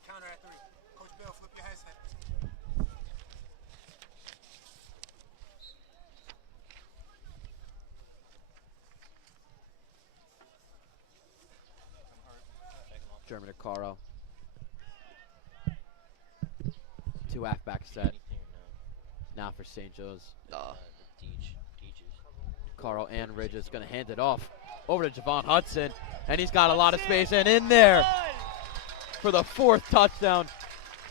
Counter at 3. Coach Bill, flip your headset. German Caro. 2 halfback set. Now for St. Joe's. Carl and Ridges going to hand it off over to Javon Hudson, and he's got a lot of space, and in there for the 4th touchdown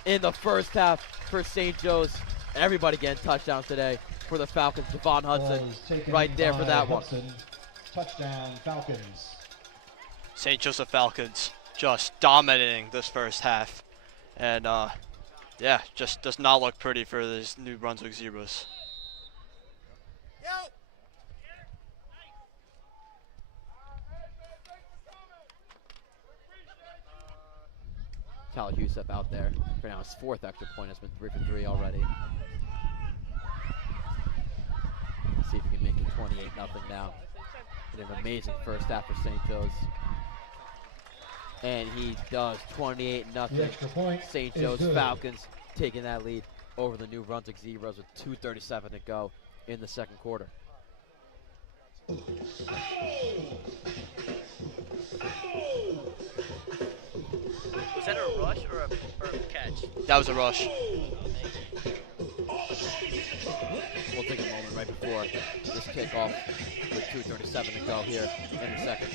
in the first half for St. Joe's. Everybody getting touchdowns today for the Falcons. Javon Hudson Ball is taken right there for by that one. Hudson. Touchdown Falcons. St. Joseph Falcons just dominating this first half. And yeah, just does not look pretty for these New Brunswick Zebras. Yo! Tyler Youssef out there for now. His 4th extra point has been 3 for 3 already. Let's see if he can make it 28-0 now. He did an amazing first half for St. Joe's. And he does. 28-0. The extra point St. is Joe's good. Falcons taking that lead over the New Brunswick Zebras with 2:37 to go in the 2nd quarter. Was that a rush or a catch? That was a rush. We'll take a moment right before this kickoff with 2:37 to go here in the 2nd.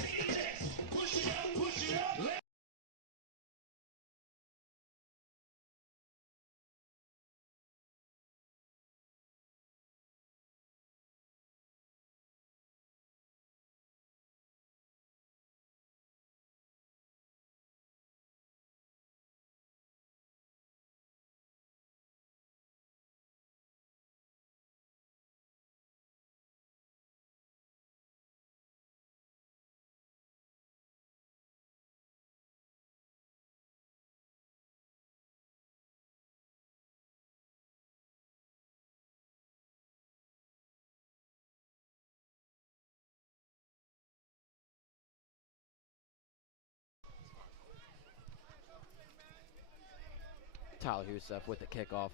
Tyler Youssef with the kickoff.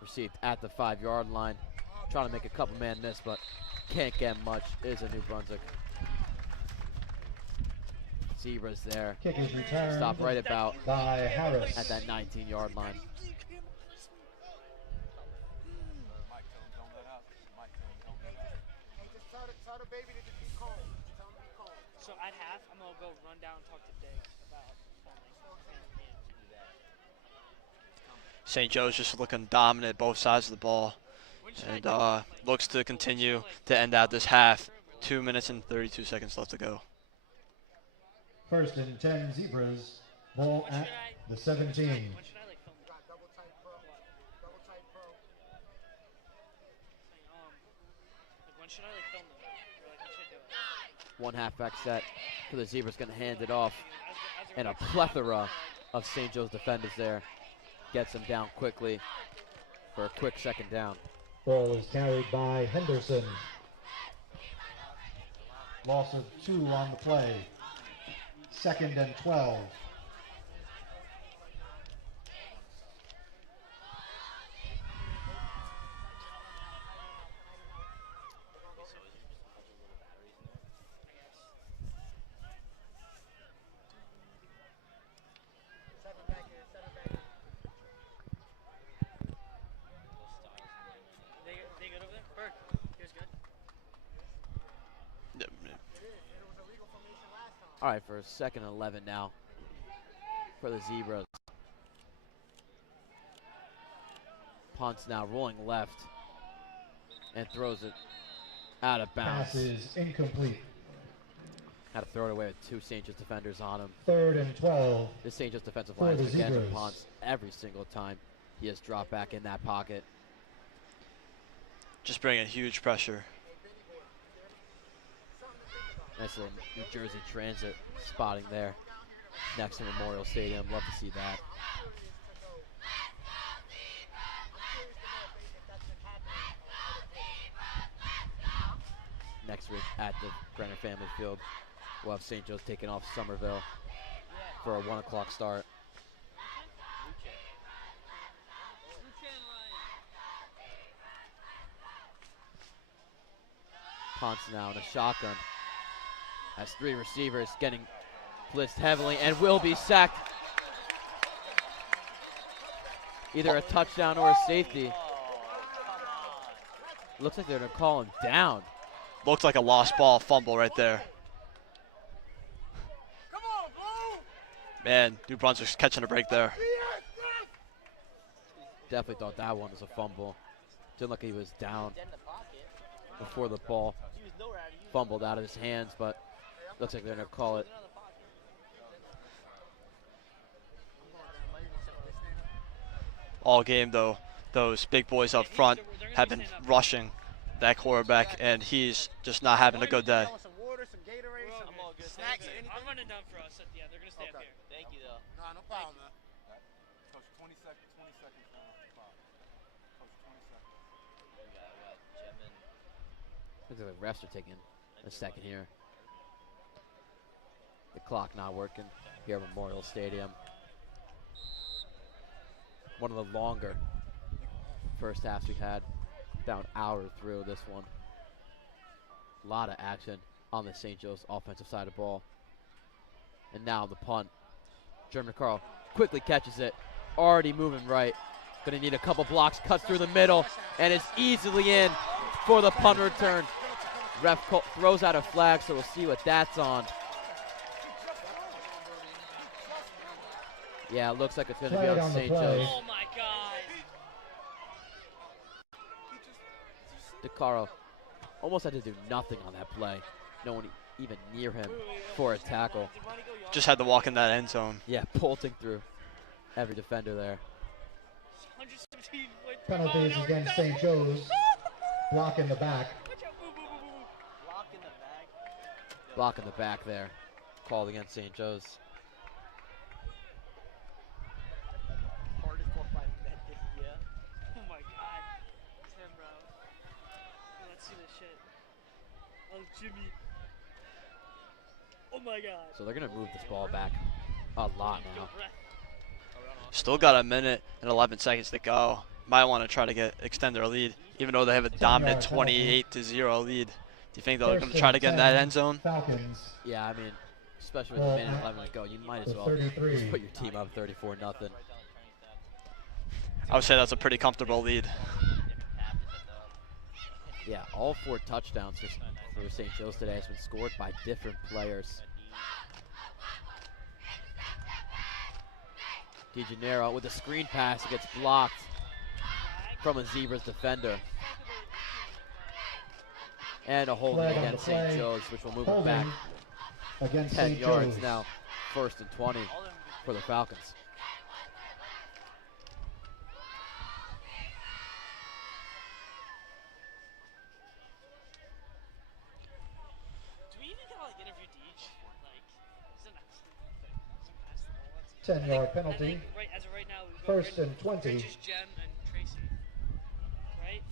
Received at the 5-yard line. Trying to make a couple man miss, but can't get much. Is a New Brunswick. Zebras there. Kick is returned Stop right about by Harris. at that 19-yard line. Mike, tell him don't let up. Mike, tell him don't let up. Hey, just tell the baby to just be calm. Just tell him to be calm. So at half, I'm gonna go run down and talk to Diggs about St. Joe's just looking dominant both sides of the ball. And looks to continue to end out this half. 2 minutes and 32 seconds left to go. First and 10 Zebras. Ball at the 17. When should I like film You got double tight pro. Double tight pro. like when should I like film them? Or like when should I do it? One halfback set for the Zebras, going to hand it off. As And a plethora of St. Joe's defenders there. Gets him down quickly for a quick 2nd down. Ball is carried by Henderson. Loss of 2 on the play. 2nd and 12. All right, for a 2nd and 11 now for the Zebras. Punts now rolling left and throws it out of bounds. Pass is incomplete. Had to throw it away with 2 St. Joe's defenders on him. 3rd and 12. This St. Joe's defensive For line the is against Zebras. Ponce every single time he has dropped back in that pocket. Just bringing huge pressure. Nice little New Jersey Transit spotting there next to Memorial Stadium. Love to see that. Next week at the Brenner Family Field, we'll have St. Joe's taking off Somerville for a 1 o'clock start. Ponce now in a shotgun. Has 3 receivers getting blitzed heavily and will be sacked. Either a touchdown or a safety. Looks like they're going to call him down. Looked like a lost ball fumble right there. Come on, Blue! Man, New Brunswick's catching a break there. Definitely thought that one was a fumble. Didn't look like he was down before the ball fumbled out of his hands, but looks like they're going to call it. All game, though, those big boys up front have been rushing that quarterback, and he's just not having a good day. Some water, some Gatorade, some snacks, or anything? I'm running down for us at the end. They're gonna stay up Okay. here. Thank you, though. Nah, no problem, man. Coach, 20 seconds down off the clock. Coach, 20 seconds. We got Gem and Looks like the refs are taking a second here. The clock not working here at Memorial Stadium. One of the longer first halves we've had. About an hour through this one. A lot of action on the St. Joe's offensive side of the ball. And now the punt. German Carl quickly catches it. Already moving right. Gonna need a couple blocks, cuts through the middle, and is easily in for the punt return. Ref throws out a flag, so we'll see what that's on. Yeah, it looks like it's gonna be Flag on on the St. play. Joe's. Oh my God! DeCaro almost had to do nothing on that play. No one even near him for a tackle. Just had to walk in that end zone. Yeah, bolting through every defender there. 117 points. Penalties Oh, no, against no. St. Joe's. Block in the back. Watch out. Boo, boo, boo, boo, boo. block in the back. Block in the back there. Called against St. Joe's. Hardest ball I've met this year. Oh my God. It's him, bro. Yo, let's see this shit. Oh, Jimmy. Oh my God. So they're going to move this ball back a lot Go, now. Brett. Still got a minute and 11 seconds to go. Might want to try to extend their lead, even though they have a dominant 28-0 lead. Do you think they're going to try to get in that end zone? Falcons. Yeah, I mean, especially with a minute 11 to go, you might as well just 33. put your team up 34-0. I would say that's a pretty comfortable lead. Yeah, all 4 touchdowns for St. Joe's today has been scored by different players. DeGennaro with a screen pass, it gets blocked from a Zebras defender. And a holding Flag on against the St. play. Joe's, which will move it back Holding against 10 St. yards Joe's. now. 1st and 20 for the Falcons. Do we even gotta like interview Deej? Like, he's an absolute thing. He's a pass the ball. That's it. 10-yard I penalty. think right, as of right now, we've got 1st and 20. Bridges, Jem, and Tracy. Right?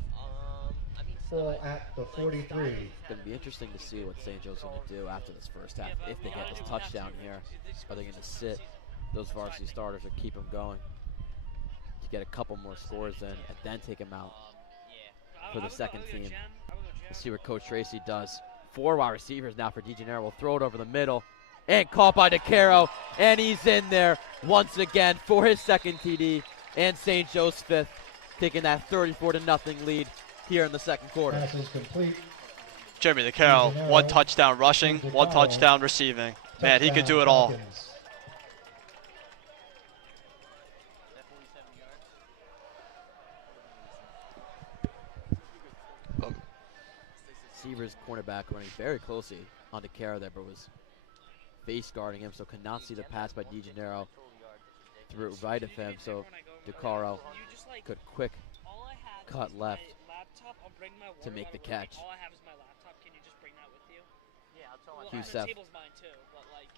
I mean, Full at the 43. It's going to be interesting to see what St. Joe's going to do after this first half. If they get this touchdown here, are they going to sit those varsity starters or keep them going to get a couple more scores in and then take them out for the second team? We'll see what Coach Tracy does. 4 wide receivers now for DeGennaro. Will throw it over the middle and caught by DeCaro, and he's in there once again for his second TD, and St. Joe's 5th, taking that 34-0 lead here in the second quarter. Pass is complete. Jeremy DeCaro, 1 touchdown rushing, 1 touchdown receiving. Man, he could Touchdown, do it all. Falcons. Is that 47 yards? Seavers cornerback running very closely onto Kara there, but was face guarding him, so could not see the pass by DeGennaro. Threw it right of him, so DeCaro could quick All I have cut is left my laptop. I'll bring my to water make the bottle with me. catch. All I have is my laptop. Can you just bring that with you? Yeah, I'll tell my Well, Hughes the Seth. table's mine too, but like.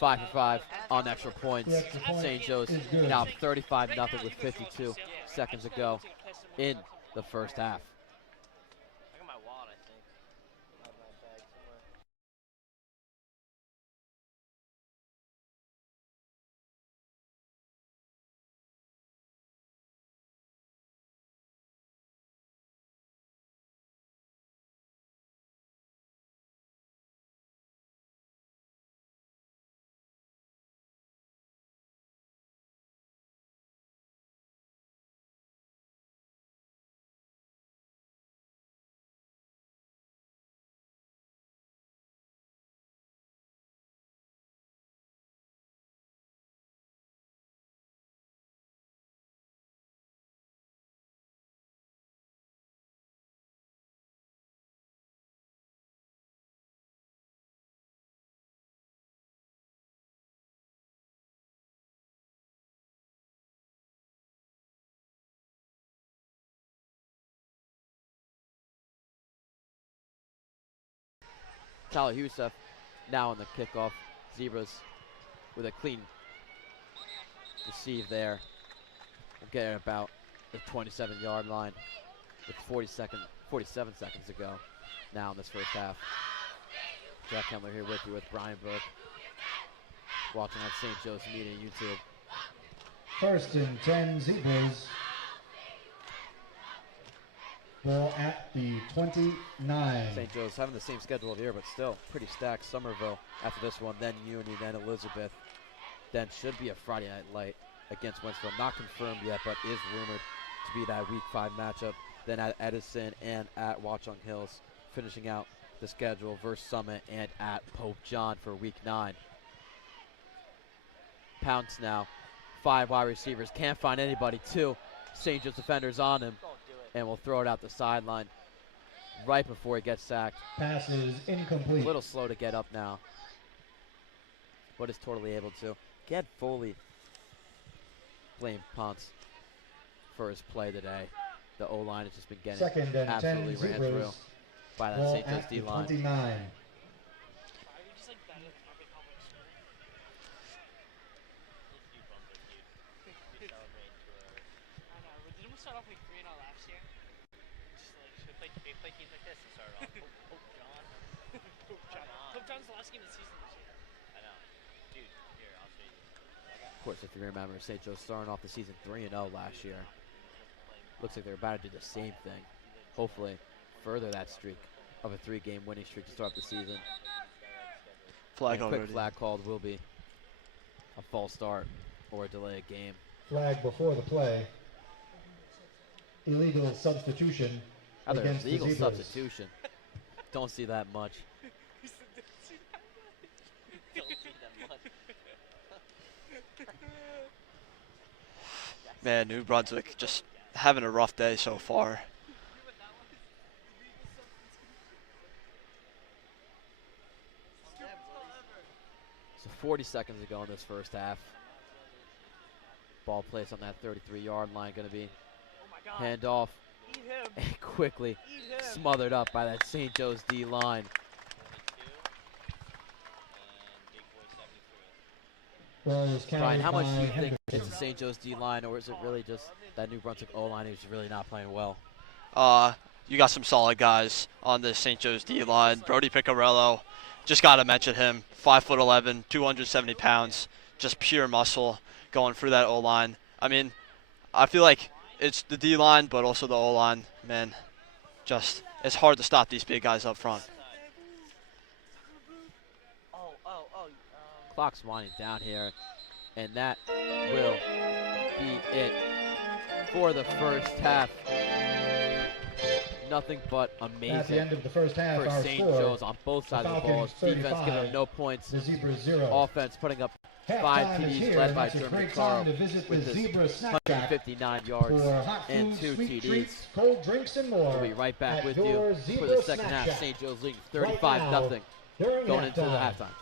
5 for 5 on extra points. The extra point St. Joe's is good. now 35-0 with 52 seconds to go in the first half. I got my wallet, I think. I have my bag somewhere. Tyler Youssef now on the kickoff. Zebras with a clean receive there. We'll get at about the 27-yard line with 47 seconds to go now in this first half. Jack Kemmler here with you with Brian Burke. Watching on St. Joe's Media YouTube. First and 10 Zebras. Ball at the 29. St. Joe's having the same schedule of the year, but still pretty stacked. Somerville after this one, then Union, then Elizabeth. Then should be a Friday night light against Winslow. Not confirmed yet, but is rumored to be that Week 5 matchup. Then at Edison and at Watchung Hills, finishing out the schedule versus Summit and at Pope John for Week 9. Pounce now, 5 wide receivers, can't find anybody. 2 St. Joe's defenders on him, and will throw it out the sideline right before he gets sacked. Pass is A incomplete. little slow to get up now, but is totally able to. Can't fully blame Ponce for his play today. The O-line has just been getting Second and 10 absolutely ran through Zebras. by that Ball St. Joe's at the D-line. 29. Are we just like better than every public school? I know. But didn't we start off like 3-0 last year? Just like They play teams like this to start off. Pope John. Pope John's the last game of the season this year. I know. Dude, here, I'll show you. Of course, if you remember, St. Joe's starting off the season 3-0 last year. Looks like they're about to do the same thing. Hopefully, further that streak of a 3-game winning streak to start the season. Flag And quick already. flag called will be a false start or a delay of game. Flag before the play. Illegal substitution Other against legal the Zebras. substitution. Don't see that much. Don't see them much. Man, New Brunswick just having a rough day so far. So 40 seconds to go in this first half. Ball placed on that 33-yard line, going to be hand off Eat him. and quickly Eat him. smothered up by that St. Joe's D line. Ball is Brian, carried how much by do you think Henderson. it's the St. Joe's D line, or is it really just that New Brunswick O line who's really not playing well? You got some solid guys on the St. Joe's D line. Brody Picarello, just got to mention him. 5'11", 270 pounds, just pure muscle going through that O line. I mean, I feel like it's the D line, but also the O line. Man, just it's hard to stop these big guys up front. Clock's winding down here, and that will be it for the first half. nothing but At the amazing end of the first half, for our St. score, Joe's on both sides of the ball. Falcons Defense giving 35, them no points. the Zebras 0. Offense putting up 5 Halftime is TDs here, led and by that's a Jeremy great time Carl to visit with the his Zebra Snack Shack 159 yards for hot and food, 2 sweet TDs. treats, cold drinks, and more. We'll be right back at with your you for Zebra the second Snack half. Shack. St. Joe's leading Right 35-0 now, during going into the halftime. halftime.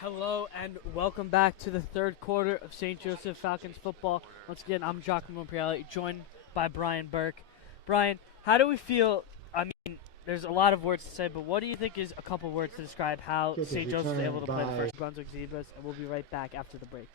Hello and welcome back to the third quarter of St. Joseph Falcons football. Once again, I'm Giacomo Prielli, joined by Brian Burke. Brian, how do we feel? I mean, there's a lot of words to say, but what do you think is a couple words to describe how Kick is St. Joseph is able to play the returned first Brunswick Zebras? And we'll be right back after the break.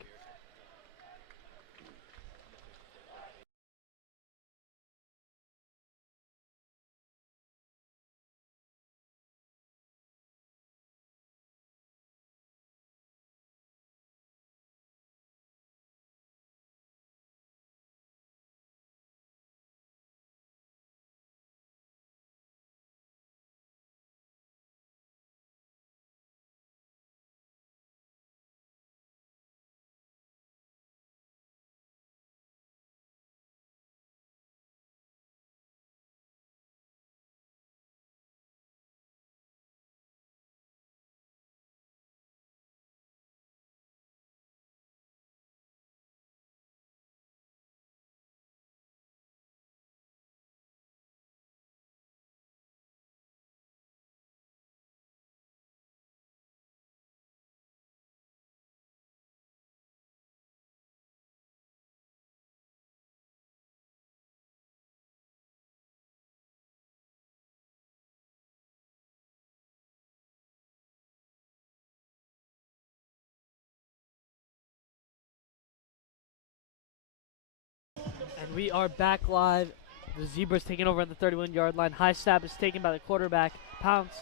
And we are back live. The Zebras taking over on the 31-yard line. High snap is taken by the quarterback. Pounce,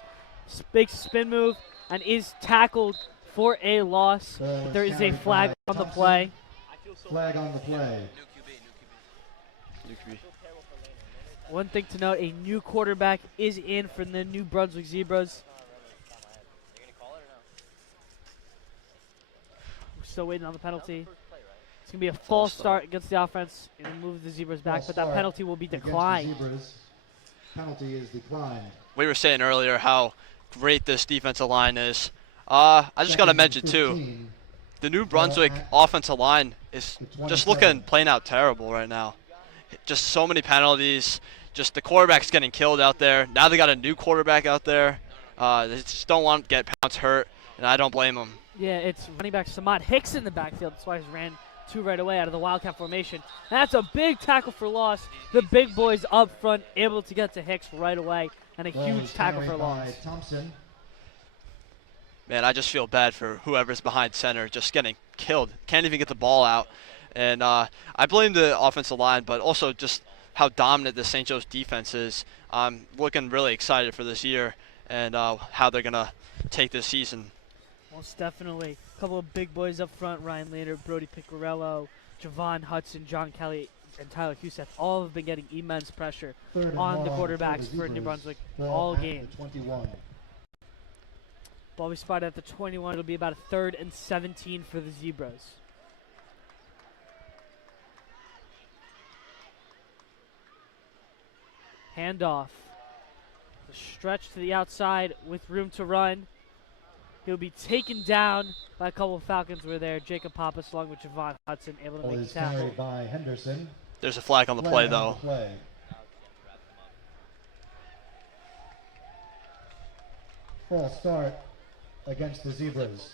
big spin move, and is tackled for a loss. But there is a flag on the play. Flag on the play. New QB. One thing to note, a new quarterback is in for the New Brunswick Zebras. You're gonna call it or no? We're still waiting on the penalty. It's going to be a false start against the offense and move the Zebras back, False but that start penalty will be against the declined. Zebras. Penalty is declined. We were saying earlier how great this defensive line is. I just got to mention too, 15. the New Brunswick offensive line is just looking plain out terrible right now. Just so many penalties. Just the quarterback's getting killed out there. Now they got a new quarterback out there. They just don't want to get Pounce hurt, and I don't blame them. Yeah, it's running back Samad Hicks in the backfield. That's why he ran two right away out of the Wildcat formation. That's a big tackle for loss. The big boys up front able to get to Hicks right away, and a Ball huge is tackle carried for by loss. Thompson. Man, I just feel bad for whoever's behind center, just getting killed. Can't even get the ball out. And I blame the offensive line, but also just how dominant the St. Joe's defense is. I'm looking really excited for this year and how they're going to take this season. Most definitely. A couple of big boys up front, Ryan Lander, Brody Piccarello, Javon Hudson, John Kelly, and Tyler Huseth, all have been getting immense pressure Third and on the long quarterbacks the for New Zebras. Brunswick Ball all at game. the 21. Ball be spotted at the 21. It'll be about a 3rd and 17 for the Zebras. Handoff. The stretch to the outside with room to run. He'll be taken down by a couple of Falcons were there. Jacob Pappas along with Javon Hudson able to Ball make is the tackle. carried by Henderson. There's a flag on the Flag play, on though. the play. False start against the Zebras.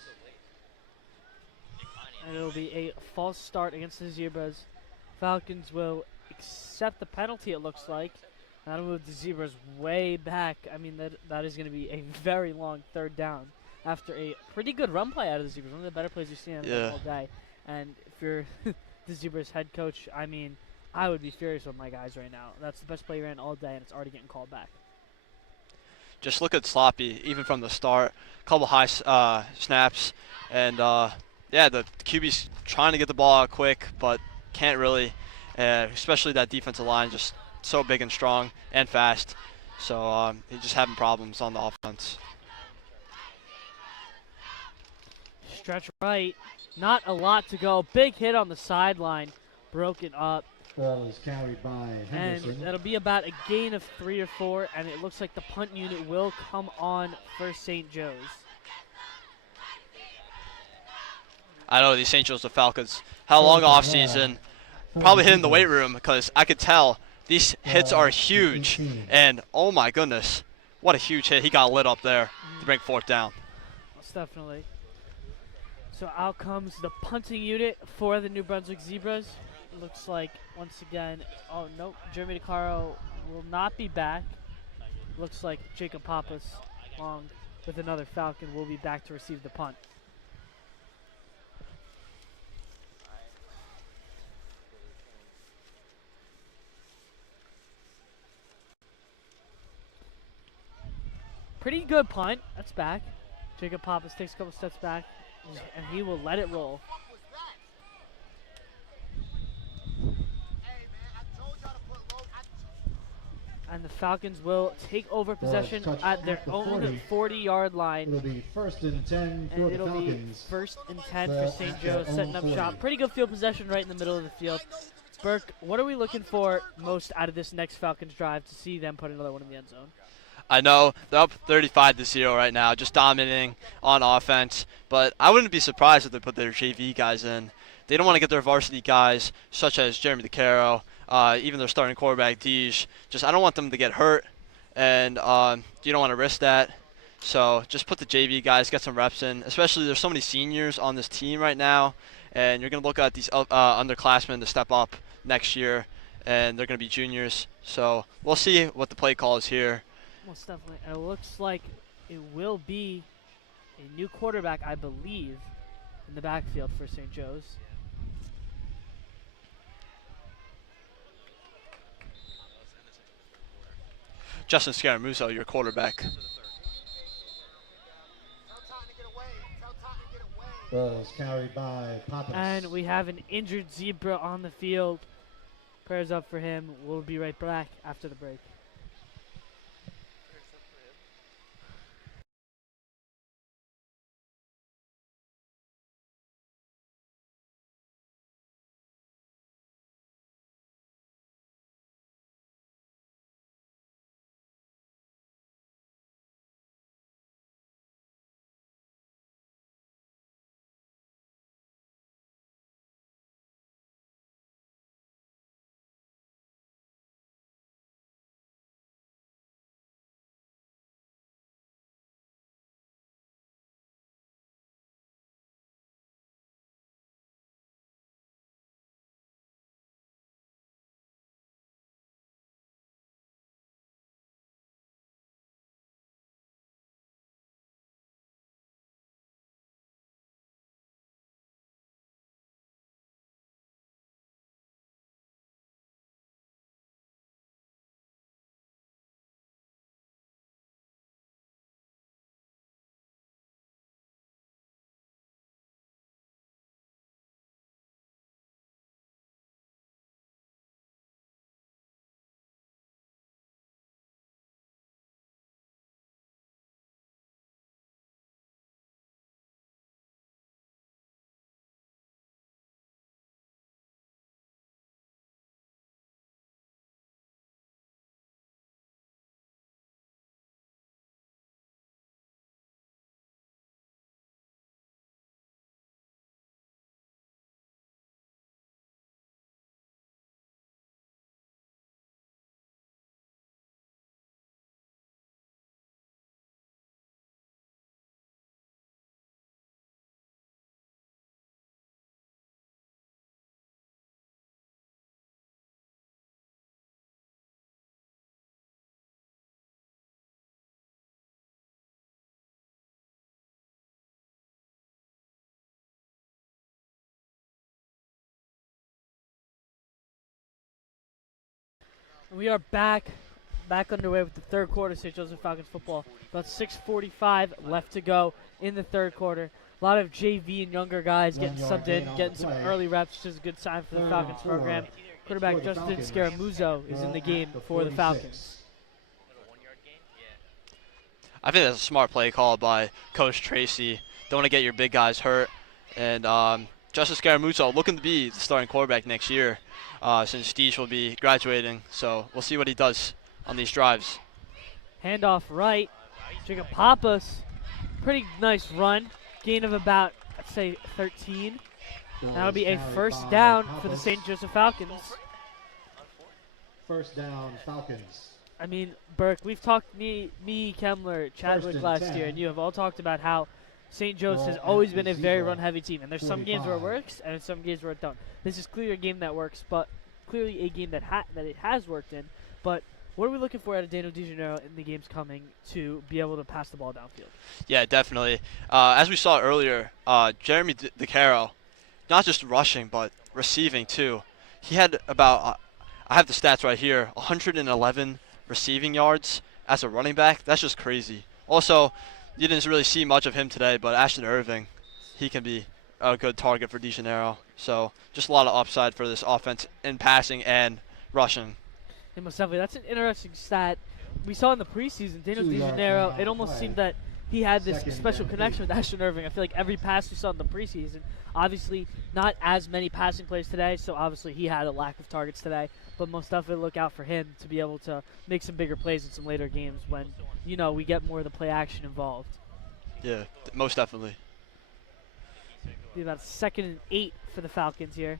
And it'll be a false start against the Zebras. Falcons will accept the penalty, it looks like. That'll move the Zebras way back. I mean, that is going to be a very long 3rd down after a pretty good run play out of the Zebras. One of the better plays you've seen out of them all day. And if you're the Zebras head coach, I mean, I would be furious with my guys right now. That's the best play you ran all day, and it's already getting called back. Just look at Sloppy, even from the start. A couple high snaps. And, yeah, the QB's trying to get the ball out quick, but can't really. Especially that defensive line, just so big and strong and fast. So he's just having problems on the offense. Stretch right. Not a lot to go. Big hit on the sideline. Broken up. Ball is carried by And Henderson. that'll be about a gain of 3 or 4, and it looks like the punt unit will come on for St. Joe's. I know these St. Joseph Falcons had a long off season, probably hitting the weight room because I could tell these hits are huge. And oh my goodness, what a huge hit! He got lit up there to bring 4th down. Most definitely. So out comes the punting unit for the New Brunswick Zebras. Looks like, once again, oh no, Jeremy DeCaro will not be back. Looks like Jacob Pappas, along with another Falcon, will be back to receive the punt. Pretty good punt. That's back. Jacob Pappas takes a couple steps back, and he will let it roll. And the Falcons will take over possession at their own 40-yard line. It'll be 1st and 10 for And the it'll be Falcons. 1st and 10 Ball for St. at their Joe's, setting own up 40. shop. Pretty good field possession right in the middle of the field. Burke, what are we looking for most out of this next Falcons drive to see them put another one in the end zone? I know they're up 35-0 right now, just dominating on offense. But I wouldn't be surprised if they put their JV guys in. They don't want to get their varsity guys, such as Jeremy DeCaro, even their starting quarterback, Deej. I don't want them to get hurt, and you don't want to risk that. So just put the JV guys, get some reps in. Especially there's so many seniors on this team right now, and you're going to look at these underclassmen to step up next year, and they're going to be juniors. So we'll see what the play call is here. Most definitely. And it looks like it will be a new quarterback, I believe, in the backfield for St. Joe's. Justin Scaramuzo, your quarterback. Ball is carried by Pappas. And we have an injured Zebra on the field. Prayers up for him. We'll be right back after the break. We are back underway with the third quarter, St. Joseph Falcons football. About 6:45 left to go in the third quarter. A lot of JV and younger guys getting subbed in, getting some early reps, which is a good sign for the Falcons program. Quarterback Justin Scaramuzo is in the game for the Falcons. I think that's a smart play call by Coach Tracy. Don't want to get your big guys hurt. And Justin Scaramuzo looking to be the starting quarterback next year, since Deej will be graduating. So we'll see what he does on these drives. Handoff right. Jacob Pappas. Pretty nice run. Gain of about, I'd say, 13. That'll be a first down for the St. Joseph Falcons. First down, Falcons. I mean, Burke, we've talked, me, Kemmler, Chadwick last 10. year, and you have all talked about how St. Joe's has always been a very run-heavy team, and there's some games where it works, and some games where it don't. This is clearly a game that works, but clearly a game that it has worked in. But what are we looking for out of Daniel DeGennaro in the games coming to be able to pass the ball downfield? Yeah, definitely. As we saw earlier, Jeremy DeCaro, not just rushing, but receiving too. He had about, I have the stats right here, 111 receiving yards as a running back. That's just crazy. Also, you didn't really see much of him today, but Ashton Irving, he can be a good target for DeGennaro. So just a lot of upside for this offense in passing and rushing. Hey, most definitely. That's an interesting stat. We saw in the preseason, Daniel DeGennaro, it almost seemed that he had this special connection with Ashton Irving. I feel like every pass we saw in the preseason, obviously not as many passing plays today, so obviously he had a lack of targets today, but most definitely look out for him to be able to make some bigger plays in some later games when, you know, we get more of the play action involved. Yeah, most definitely. Be about 2nd and 8 for the Falcons here.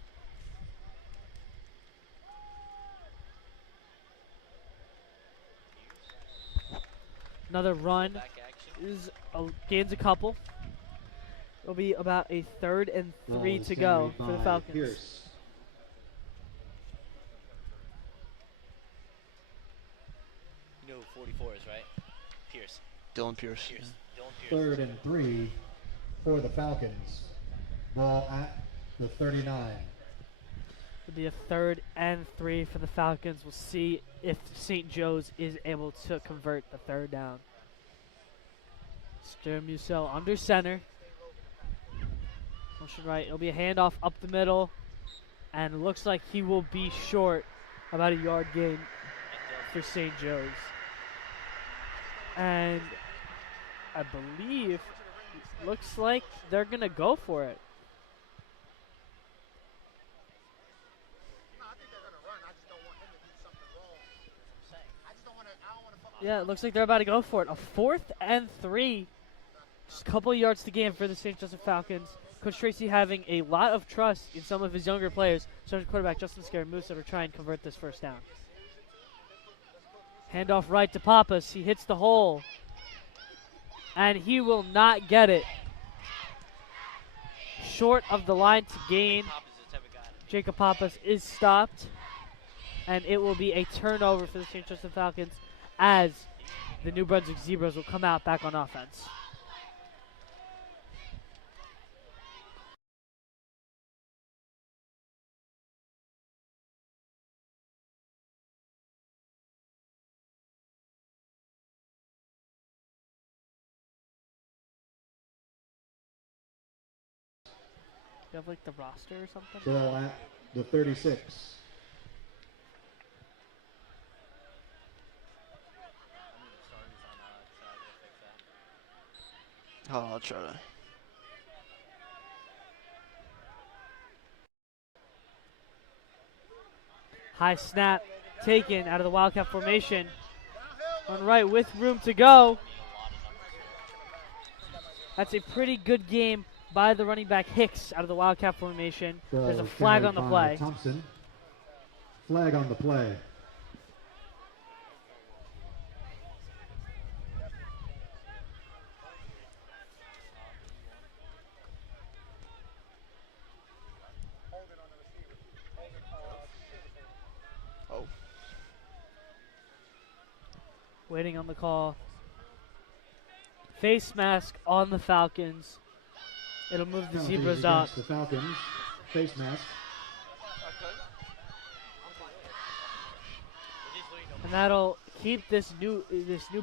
Another run gains a couple. It'll be about a 3rd and 3 to go for the Falcons. Pierce. You know who 44 is, right? Pierce. Dylan Pierce. Pierce. Dylan Pierce. 3rd and 3 for the Falcons. Ball at the 39. It'll be a 3rd and 3 for the Falcons. We'll see if St. Joe's is able to convert the 3rd down. Musel under center. Motion right. It'll be a handoff up the middle. And it looks like he will be short about a yard gain for St. Joe's. And I believe it looks like they're going to go for it. Yeah, it looks like they're about to go for it. A 4th and 3. Just a couple of yards to gain for the St. Joseph Falcons. Coach Tracy having a lot of trust in some of his younger players, such as quarterback Justin Scaramusa, to try and convert this 1st down. Handoff right to Pappas. He hits the hole. And he will not get it. Short of the line to gain. Jacob Pappas is stopped. And it will be a turnover for the St. Joseph Falcons as the New Brunswick Zebras will come out back on offense. You have like the roster or something? Ball at the 36. Oh, I'll try to. High snap taken out of the Wildcat formation. On right with room to go. That's a pretty good game by the running back Hicks out of the Wildcat formation. There's a flag on the play. Thompson. Flag on the play. Oh. Waiting on the call. Face mask on the Falcons. It'll move the Penalty Zebras up. against the Falcons. Face mask. And that'll keep this New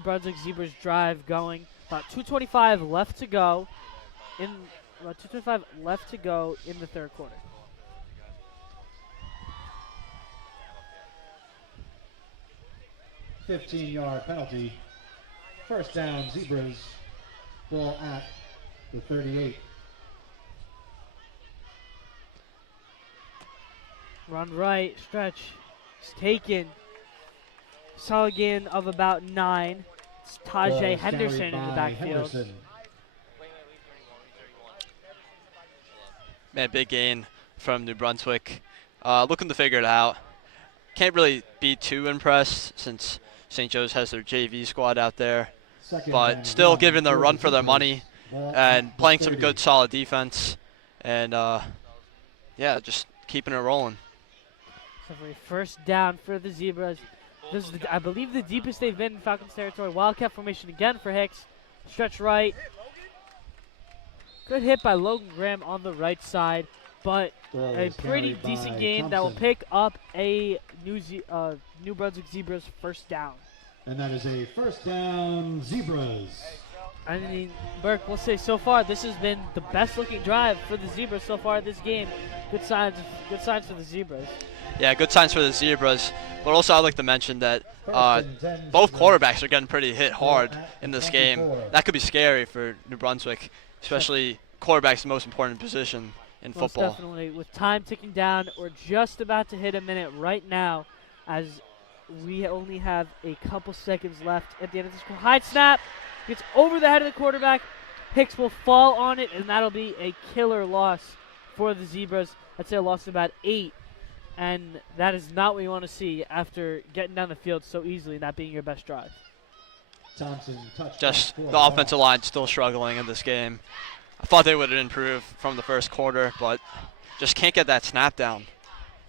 Brunswick Zebras drive going. About 2:25 left to go in the 3rd quarter. $15-yard penalty. 1st down, Zebras. Ball at the 38. Run right, stretch. It's taken. Solid gain of about 9. It's Tajay Henderson in the backfield. Man, big gain from New Brunswick. Looking to figure it out. Can't really be too impressed since St. Joe's has their JV squad out there. But still giving their run for their money. and playing some good, solid defense, and yeah, just keeping it rolling. So for a first down for the Zebras. This is, I believe, the deepest they've been in Falcons territory. Wildcat formation again for Hicks. Stretch right. Good hit by Logan Graham on the right side, but a pretty decent gain that will pick up a New Brunswick Zebras first down. And that is a first down, Zebras. I mean, Burke, we'll say so far this has been the best looking drive for the Zebras so far this game. Good signs for the Zebras. Yeah, good signs for the Zebras. But also I'd like to mention that both quarterbacks are getting pretty hit hard in this game. That could be scary for New Brunswick, especially quarterback's the most important position in Most football. definitely. With time ticking down, we're just about to hit a minute right now as we only have a couple seconds left at the end of this. High snap. Gets over the head of the quarterback. Hicks will fall on it, and that'll be a killer loss for the Zebras. I'd say a loss of about 8. And that is not what you want to see after getting down the field so easily and that being your best drive. Thompson Just the offensive line still struggling in this game. I thought they would have improved from the first quarter, but just can't get that snap down.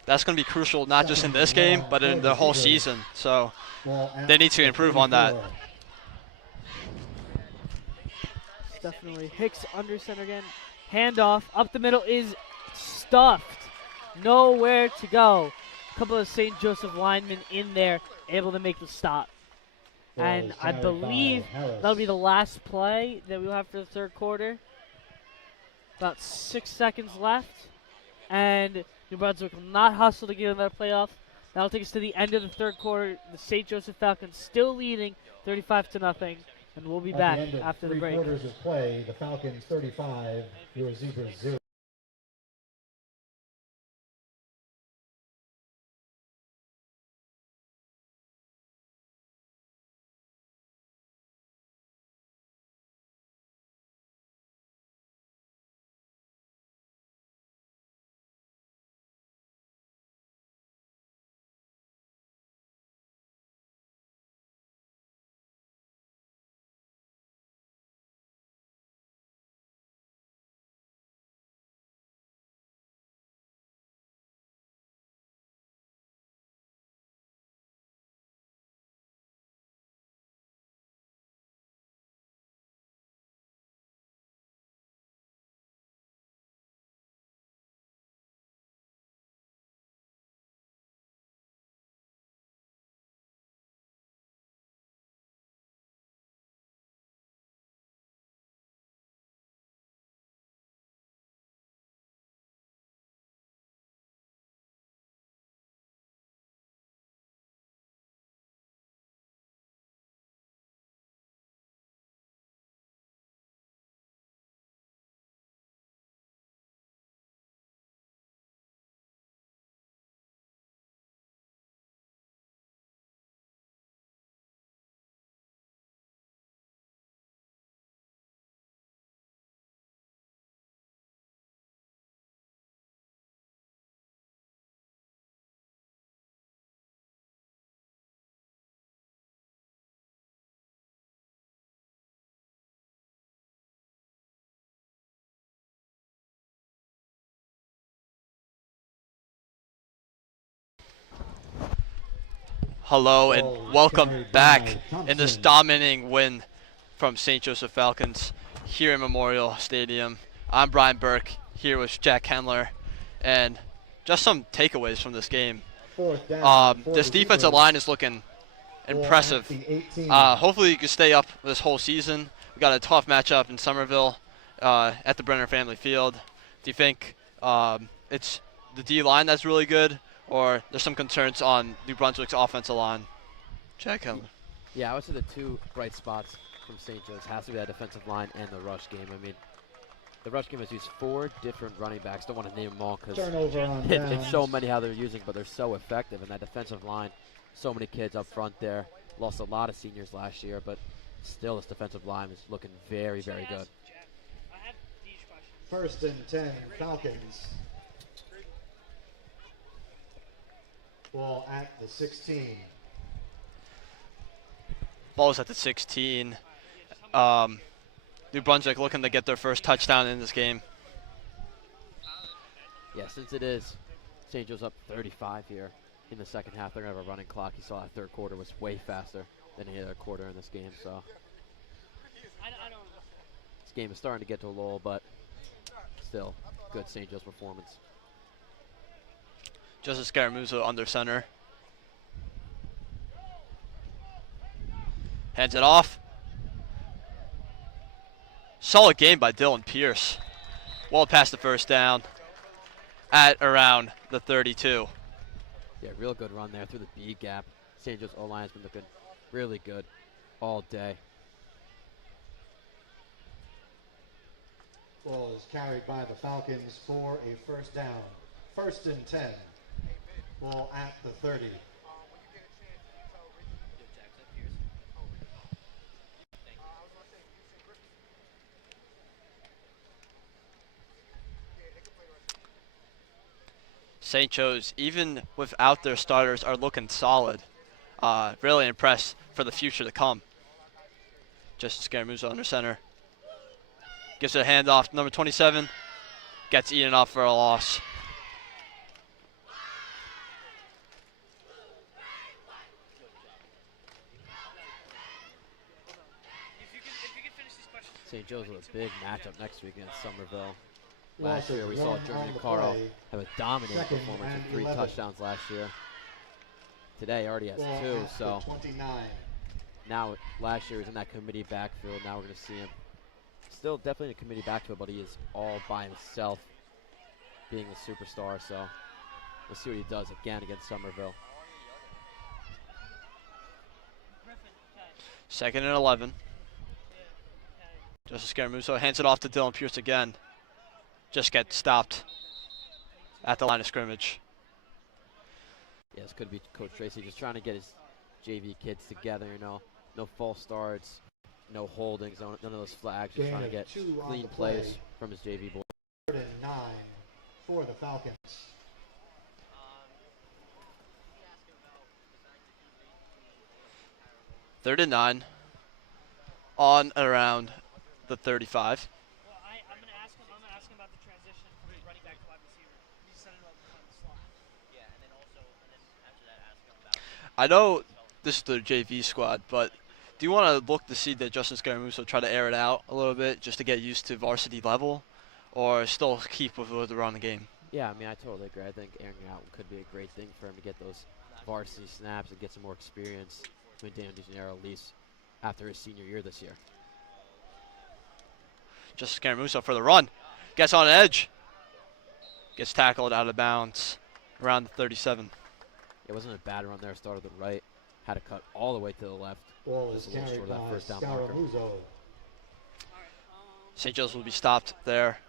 That's going to be crucial not just in this game, but in the whole season. So they need to improve on that. Definitely. Hicks under center again. Handoff. Up the middle is stuffed. Nowhere to go. A couple of St. Joseph linemen in there able to make the stop. And I believe that'll be the last play that we'll have for the third quarter. About 6 seconds left. And New Brunswick will not hustle to get another playoff. That'll take us to the end of the third quarter. The St. Joseph Falcons still leading 35-0. And we'll be back after the break. At the end of 3 quarters of play, the Falcons 35, your Zebras 0. Hello and welcome back in this dominating win from St. Joseph Falcons here in Memorial Stadium. I'm Brian Burke here with Jack Kendler, and just some takeaways from this game. This defensive line is looking impressive. Hopefully you can stay up this whole season. We got a tough matchup in Somerville at the Brenner Family Field. Do you think it's the D-line that's really good, or there's some concerns on New Brunswick's offensive line? Jack Kendler. Yeah, I would say the two bright spots from St. Joe's has to be that defensive line and the rush game. I mean, the rush game has used 4 different running backs. Don't want to name them all because it's so many how they're using, but they're so effective. And that defensive line, so many kids up front there. Lost a lot of seniors last year, but still this defensive line is looking very, very good. First and 10, Falcons. Ball at the 16. Ball's at the 16. New Brunswick looking to get their first touchdown in this game. Yeah, since it is St. Joe's up 35 here in the second half, they're going to have a running clock. You saw that third quarter was way faster than any other quarter in this game, so this game is starting to get to a lull, but still good St. Joe's performance. Justice Scaramuzzo under center. Hands it off. Solid game by Dylan Pierce. Well past the first down at around the 32. Yeah, real good run there through the B gap. St. Joe's O-line has been looking really good all day. Ball is carried by the Falcons for a first down. 1st and 10. Ball at the 30. St. Joe's, even without their starters, are looking solid. Really impressed for the future to come. Justice Scaramuzzo under center. Gives it a handoff. Number 27 gets eaten off for a loss. St. Joe's with a big matchup next week against Somerville. Loss Last year of we saw one Jeremy on the Carl play. have a dominating 2nd performance and with 3 11. touchdowns last year. Today he already has Ball 2, at so the 29. now last year he was in that committee backfield. Now we're going to see him still definitely in the committee backfield, but he is all by himself being a superstar, so we'll see what he does again against Somerville. 2nd and 11. Justice Scaramuzzo hands it off to Dylan Pierce again. Just gets stopped at the line of scrimmage. Yeah, this could be Coach Tracy just trying to get his JV kids together, you know. No false starts, no holdings, none of those flags. Just Gain trying to of get 2 on clean the play. plays from his JV boys. 3rd and 9 for the Falcons. 3rd and 9 on around the 35. Well, I'm gonna ask him about the transition from running back to wide receiver. He's setting up on the slot. Yeah, and then after that, ask him about. I know this is the JV squad, but do you want to look to see that Justin Scaramuzzo try to air it out a little bit just to get used to varsity level, or still keep with the run game? Yeah, I mean, I totally agree. I think airing it out could be a great thing for him to get those varsity snaps and get some more experience with Daniel DeGennaro, at least after his senior year this year. Just Scaramuzzo for the run. Gets on edge. Gets tackled out of bounds around the 37. It wasn't a bad run there. Started the right, had to cut all the way to the left. Ball Just is a little carried short of that by first down marker. Scaramuzzo. St. Joe's will be stopped there.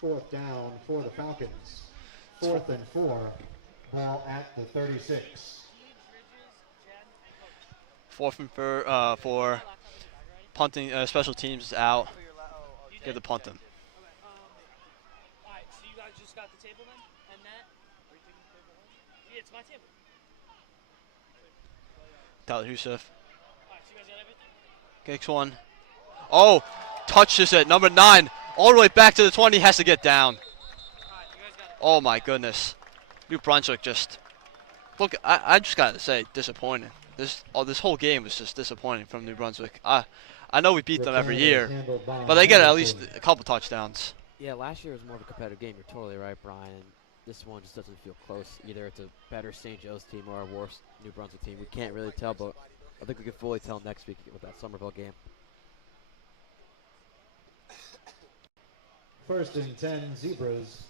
Fourth down for the Falcons. 4th and 4. Ball at the 36. 4th and for punting. Special teams is out. Get the punt them. Alright, so you guys just got the table then? And that? Yeah, it's my table. Tyler Youssef Alright, so you guys got everything? kicks one. Oh, touches it. Number 9. All the way back to the 20. Has to get down. Alright, you guys got it. Oh my goodness. New Brunswick just look. I just gotta say, disappointing. This whole game was just disappointing from New Brunswick. I know we beat them every Return is year, handled by but they get at least Henderson. a couple touchdowns. Yeah, last year was more of a competitive game. You're totally right, Brian. And this one just doesn't feel close. Either it's a better St. Joe's team or a worse New Brunswick team. We can't really tell, but I think we can fully tell next week with that Somerville game. 1st and 10 Zebras.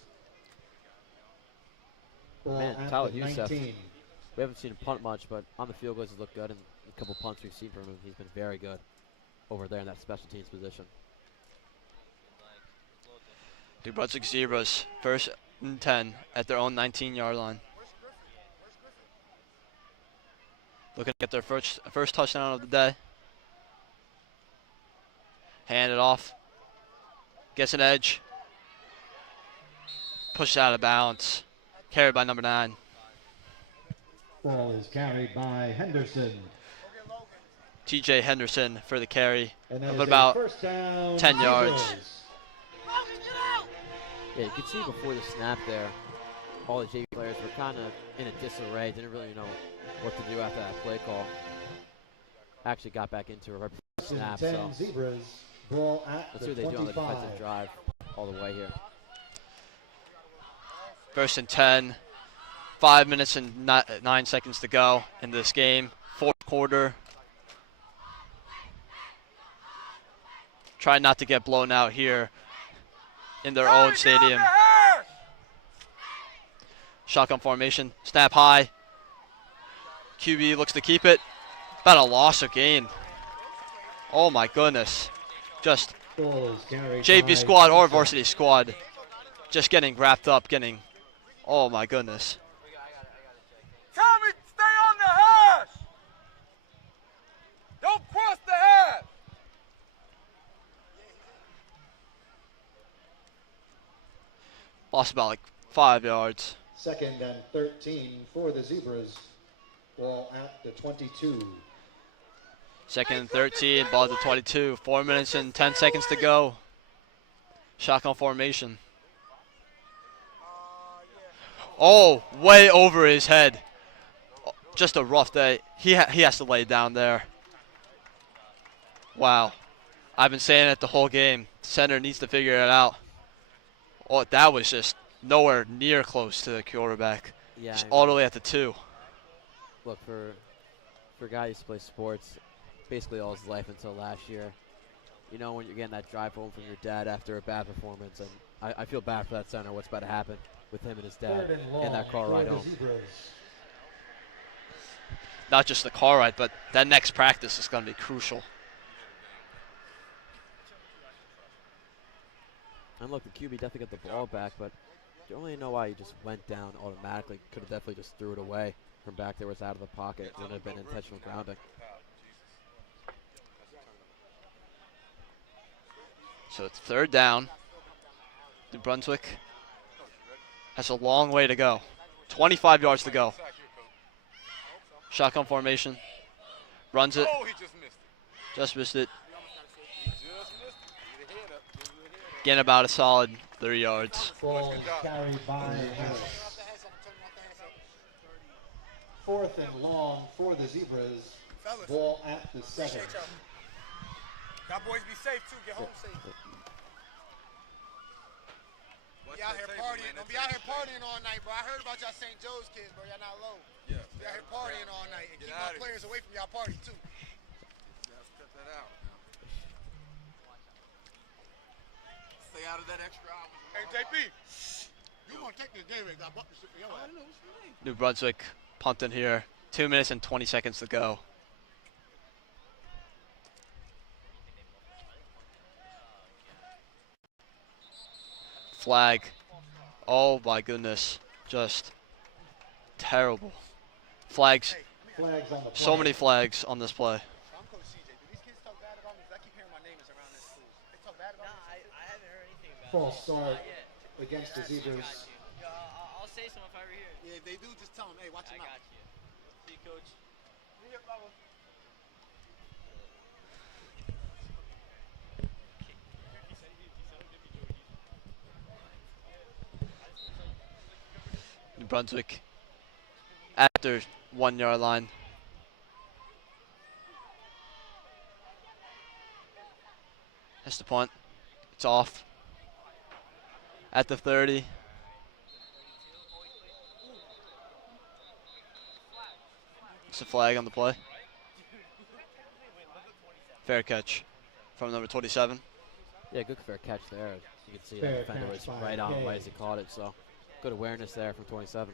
Ball Man, at Tyler the Youssef. 19. We haven't seen him punt much, but on the field goals he's looked good, and a couple punts we've seen from him, he's been very good over there in that special teams position. New Brunswick Zebras, 1st and 10 at their own 19-yard line. Looking to get their first touchdown of the day. Hand it off. Gets an edge. Pushed out of bounds. carried by number 9. Ball is carried by Henderson. TJ Henderson for the carry And that of is a about first down, 10 yards. Zebras. Yeah, you could see before the snap there, all the JV players were kind of in a disarray, didn't really know what to do after that play call. Actually got back into it right before the snap, 10 so Zebras. Ball at let's the see what they do on the 25. defensive drive all the way here. First and 10. 5 minutes and 9 seconds to go in this game. Fourth quarter. Try not to get blown out here in their own stadium. Shotgun formation. Snap high. QB looks to keep it. About a loss or gain. Oh my goodness. Just Ball is carried JV by squad or Henderson. varsity squad just getting wrapped up, getting, oh my goodness. Tommy, stay on the hash. Don't cross the hash. Lost about like 5 yards. 2nd and 13 for the Zebras. Ball at the 22. 2nd and 13, ball at the 22. 4 minutes and 10 seconds to go. Shotgun formation. Oh, way over his head. Just a rough day. He has to lay down there. Wow. I've been saying it the whole game. Center needs to figure it out. Oh, that was just nowhere near close to the quarterback. Yeah, Just I all mean, the way at the 2. look, for a guy who used to play sports basically all his life until last year, you know when you're getting that drive home from your dad after a bad performance, and I feel bad for that center, what's about to happen with him and his dad 3rd and long in that car for ride the home. Zebras. Not just the car ride, but that next practice is going to be crucial. And look, the QB definitely got the ball back, but you don't really know why he just went down automatically. Could have definitely just threw it away from back there, was out of the pocket. Wouldn't have been intentional grounding. So it's 3rd down. New Brunswick has a long way to go. 25 yards to go. Shotgun formation. Runs it. Oh, he just missed it. Just missed it. He just missed it. Get a head up. Get a head up. Getting about a solid 3 yards. Ball is carried by Harris. 4th and long for the Zebras. Fellas, Ball at the 7. appreciate y'all. Y'all boys be safe too. Get home safe. Watch Be out that here table, partying. man. Don't be out here partying all night, bro. I heard about y'all St. Joe's kids, bro. Y'all not low. Yeah. Be out here partying all night and Get keep outta my here. players away from y'all party too. Let's cut that out. Stay out of that extra hour. Hey, JP, you gonna take this game and I bought this shit for your ass. New Brunswick punting here. 2 minutes and 20 seconds to go. Flag. Oh my goodness. Just terrible. Flags. Flags on the play. So many flags on this play. I'm Coach CJ. Do these kids talk bad about me? 'Cause I keep hearing my name is around this school. They talk bad about me? I haven't heard anything about False start against the Zebras. I'll say something if I ever hear it. Yeah, if they do, just tell them, hey, watch I your got mouth. you. See you, Coach. New Brunswick at their 1 yard line. That's the punt. It's off. At the 30. It's a flag on the play. Fair catch from number 27. Yeah, good fair catch there. You can see Fair that defender catch was by right on Gay. right as he caught it, so good awareness there from 27.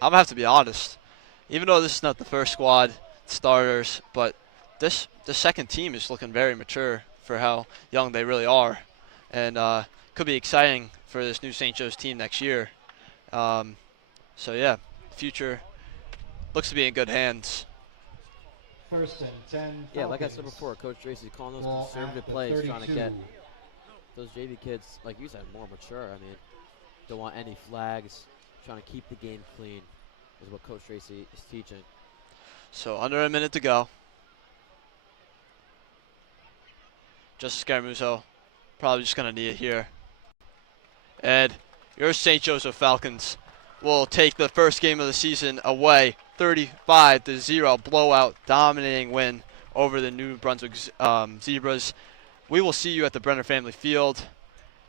I'm gonna have to be honest. Even though this is not the first squad starters, but the second team is looking very mature for how young they really are, and could be exciting for this new St. Joe's team next year. So yeah, future looks to be in good hands. First and 10. Yeah, like I said Falcons. before, Coach Tracy's calling those Ball at conservative the plays, trying to 32. get those JV kids, like you said, more mature. I mean, don't want any flags, trying to keep the game clean is what Coach Tracy is teaching. So under a minute to go. Justice Scaramuzo probably just going to need it here. And your St. Joseph Falcons will take the first game of the season away, 35-0 blowout, dominating win over the New Brunswick Zebras. We will see you at the Brenner Family Field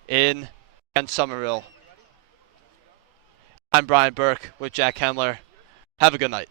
in Somerville. I'm Brian Burke with Jack Hemler. Have a good night.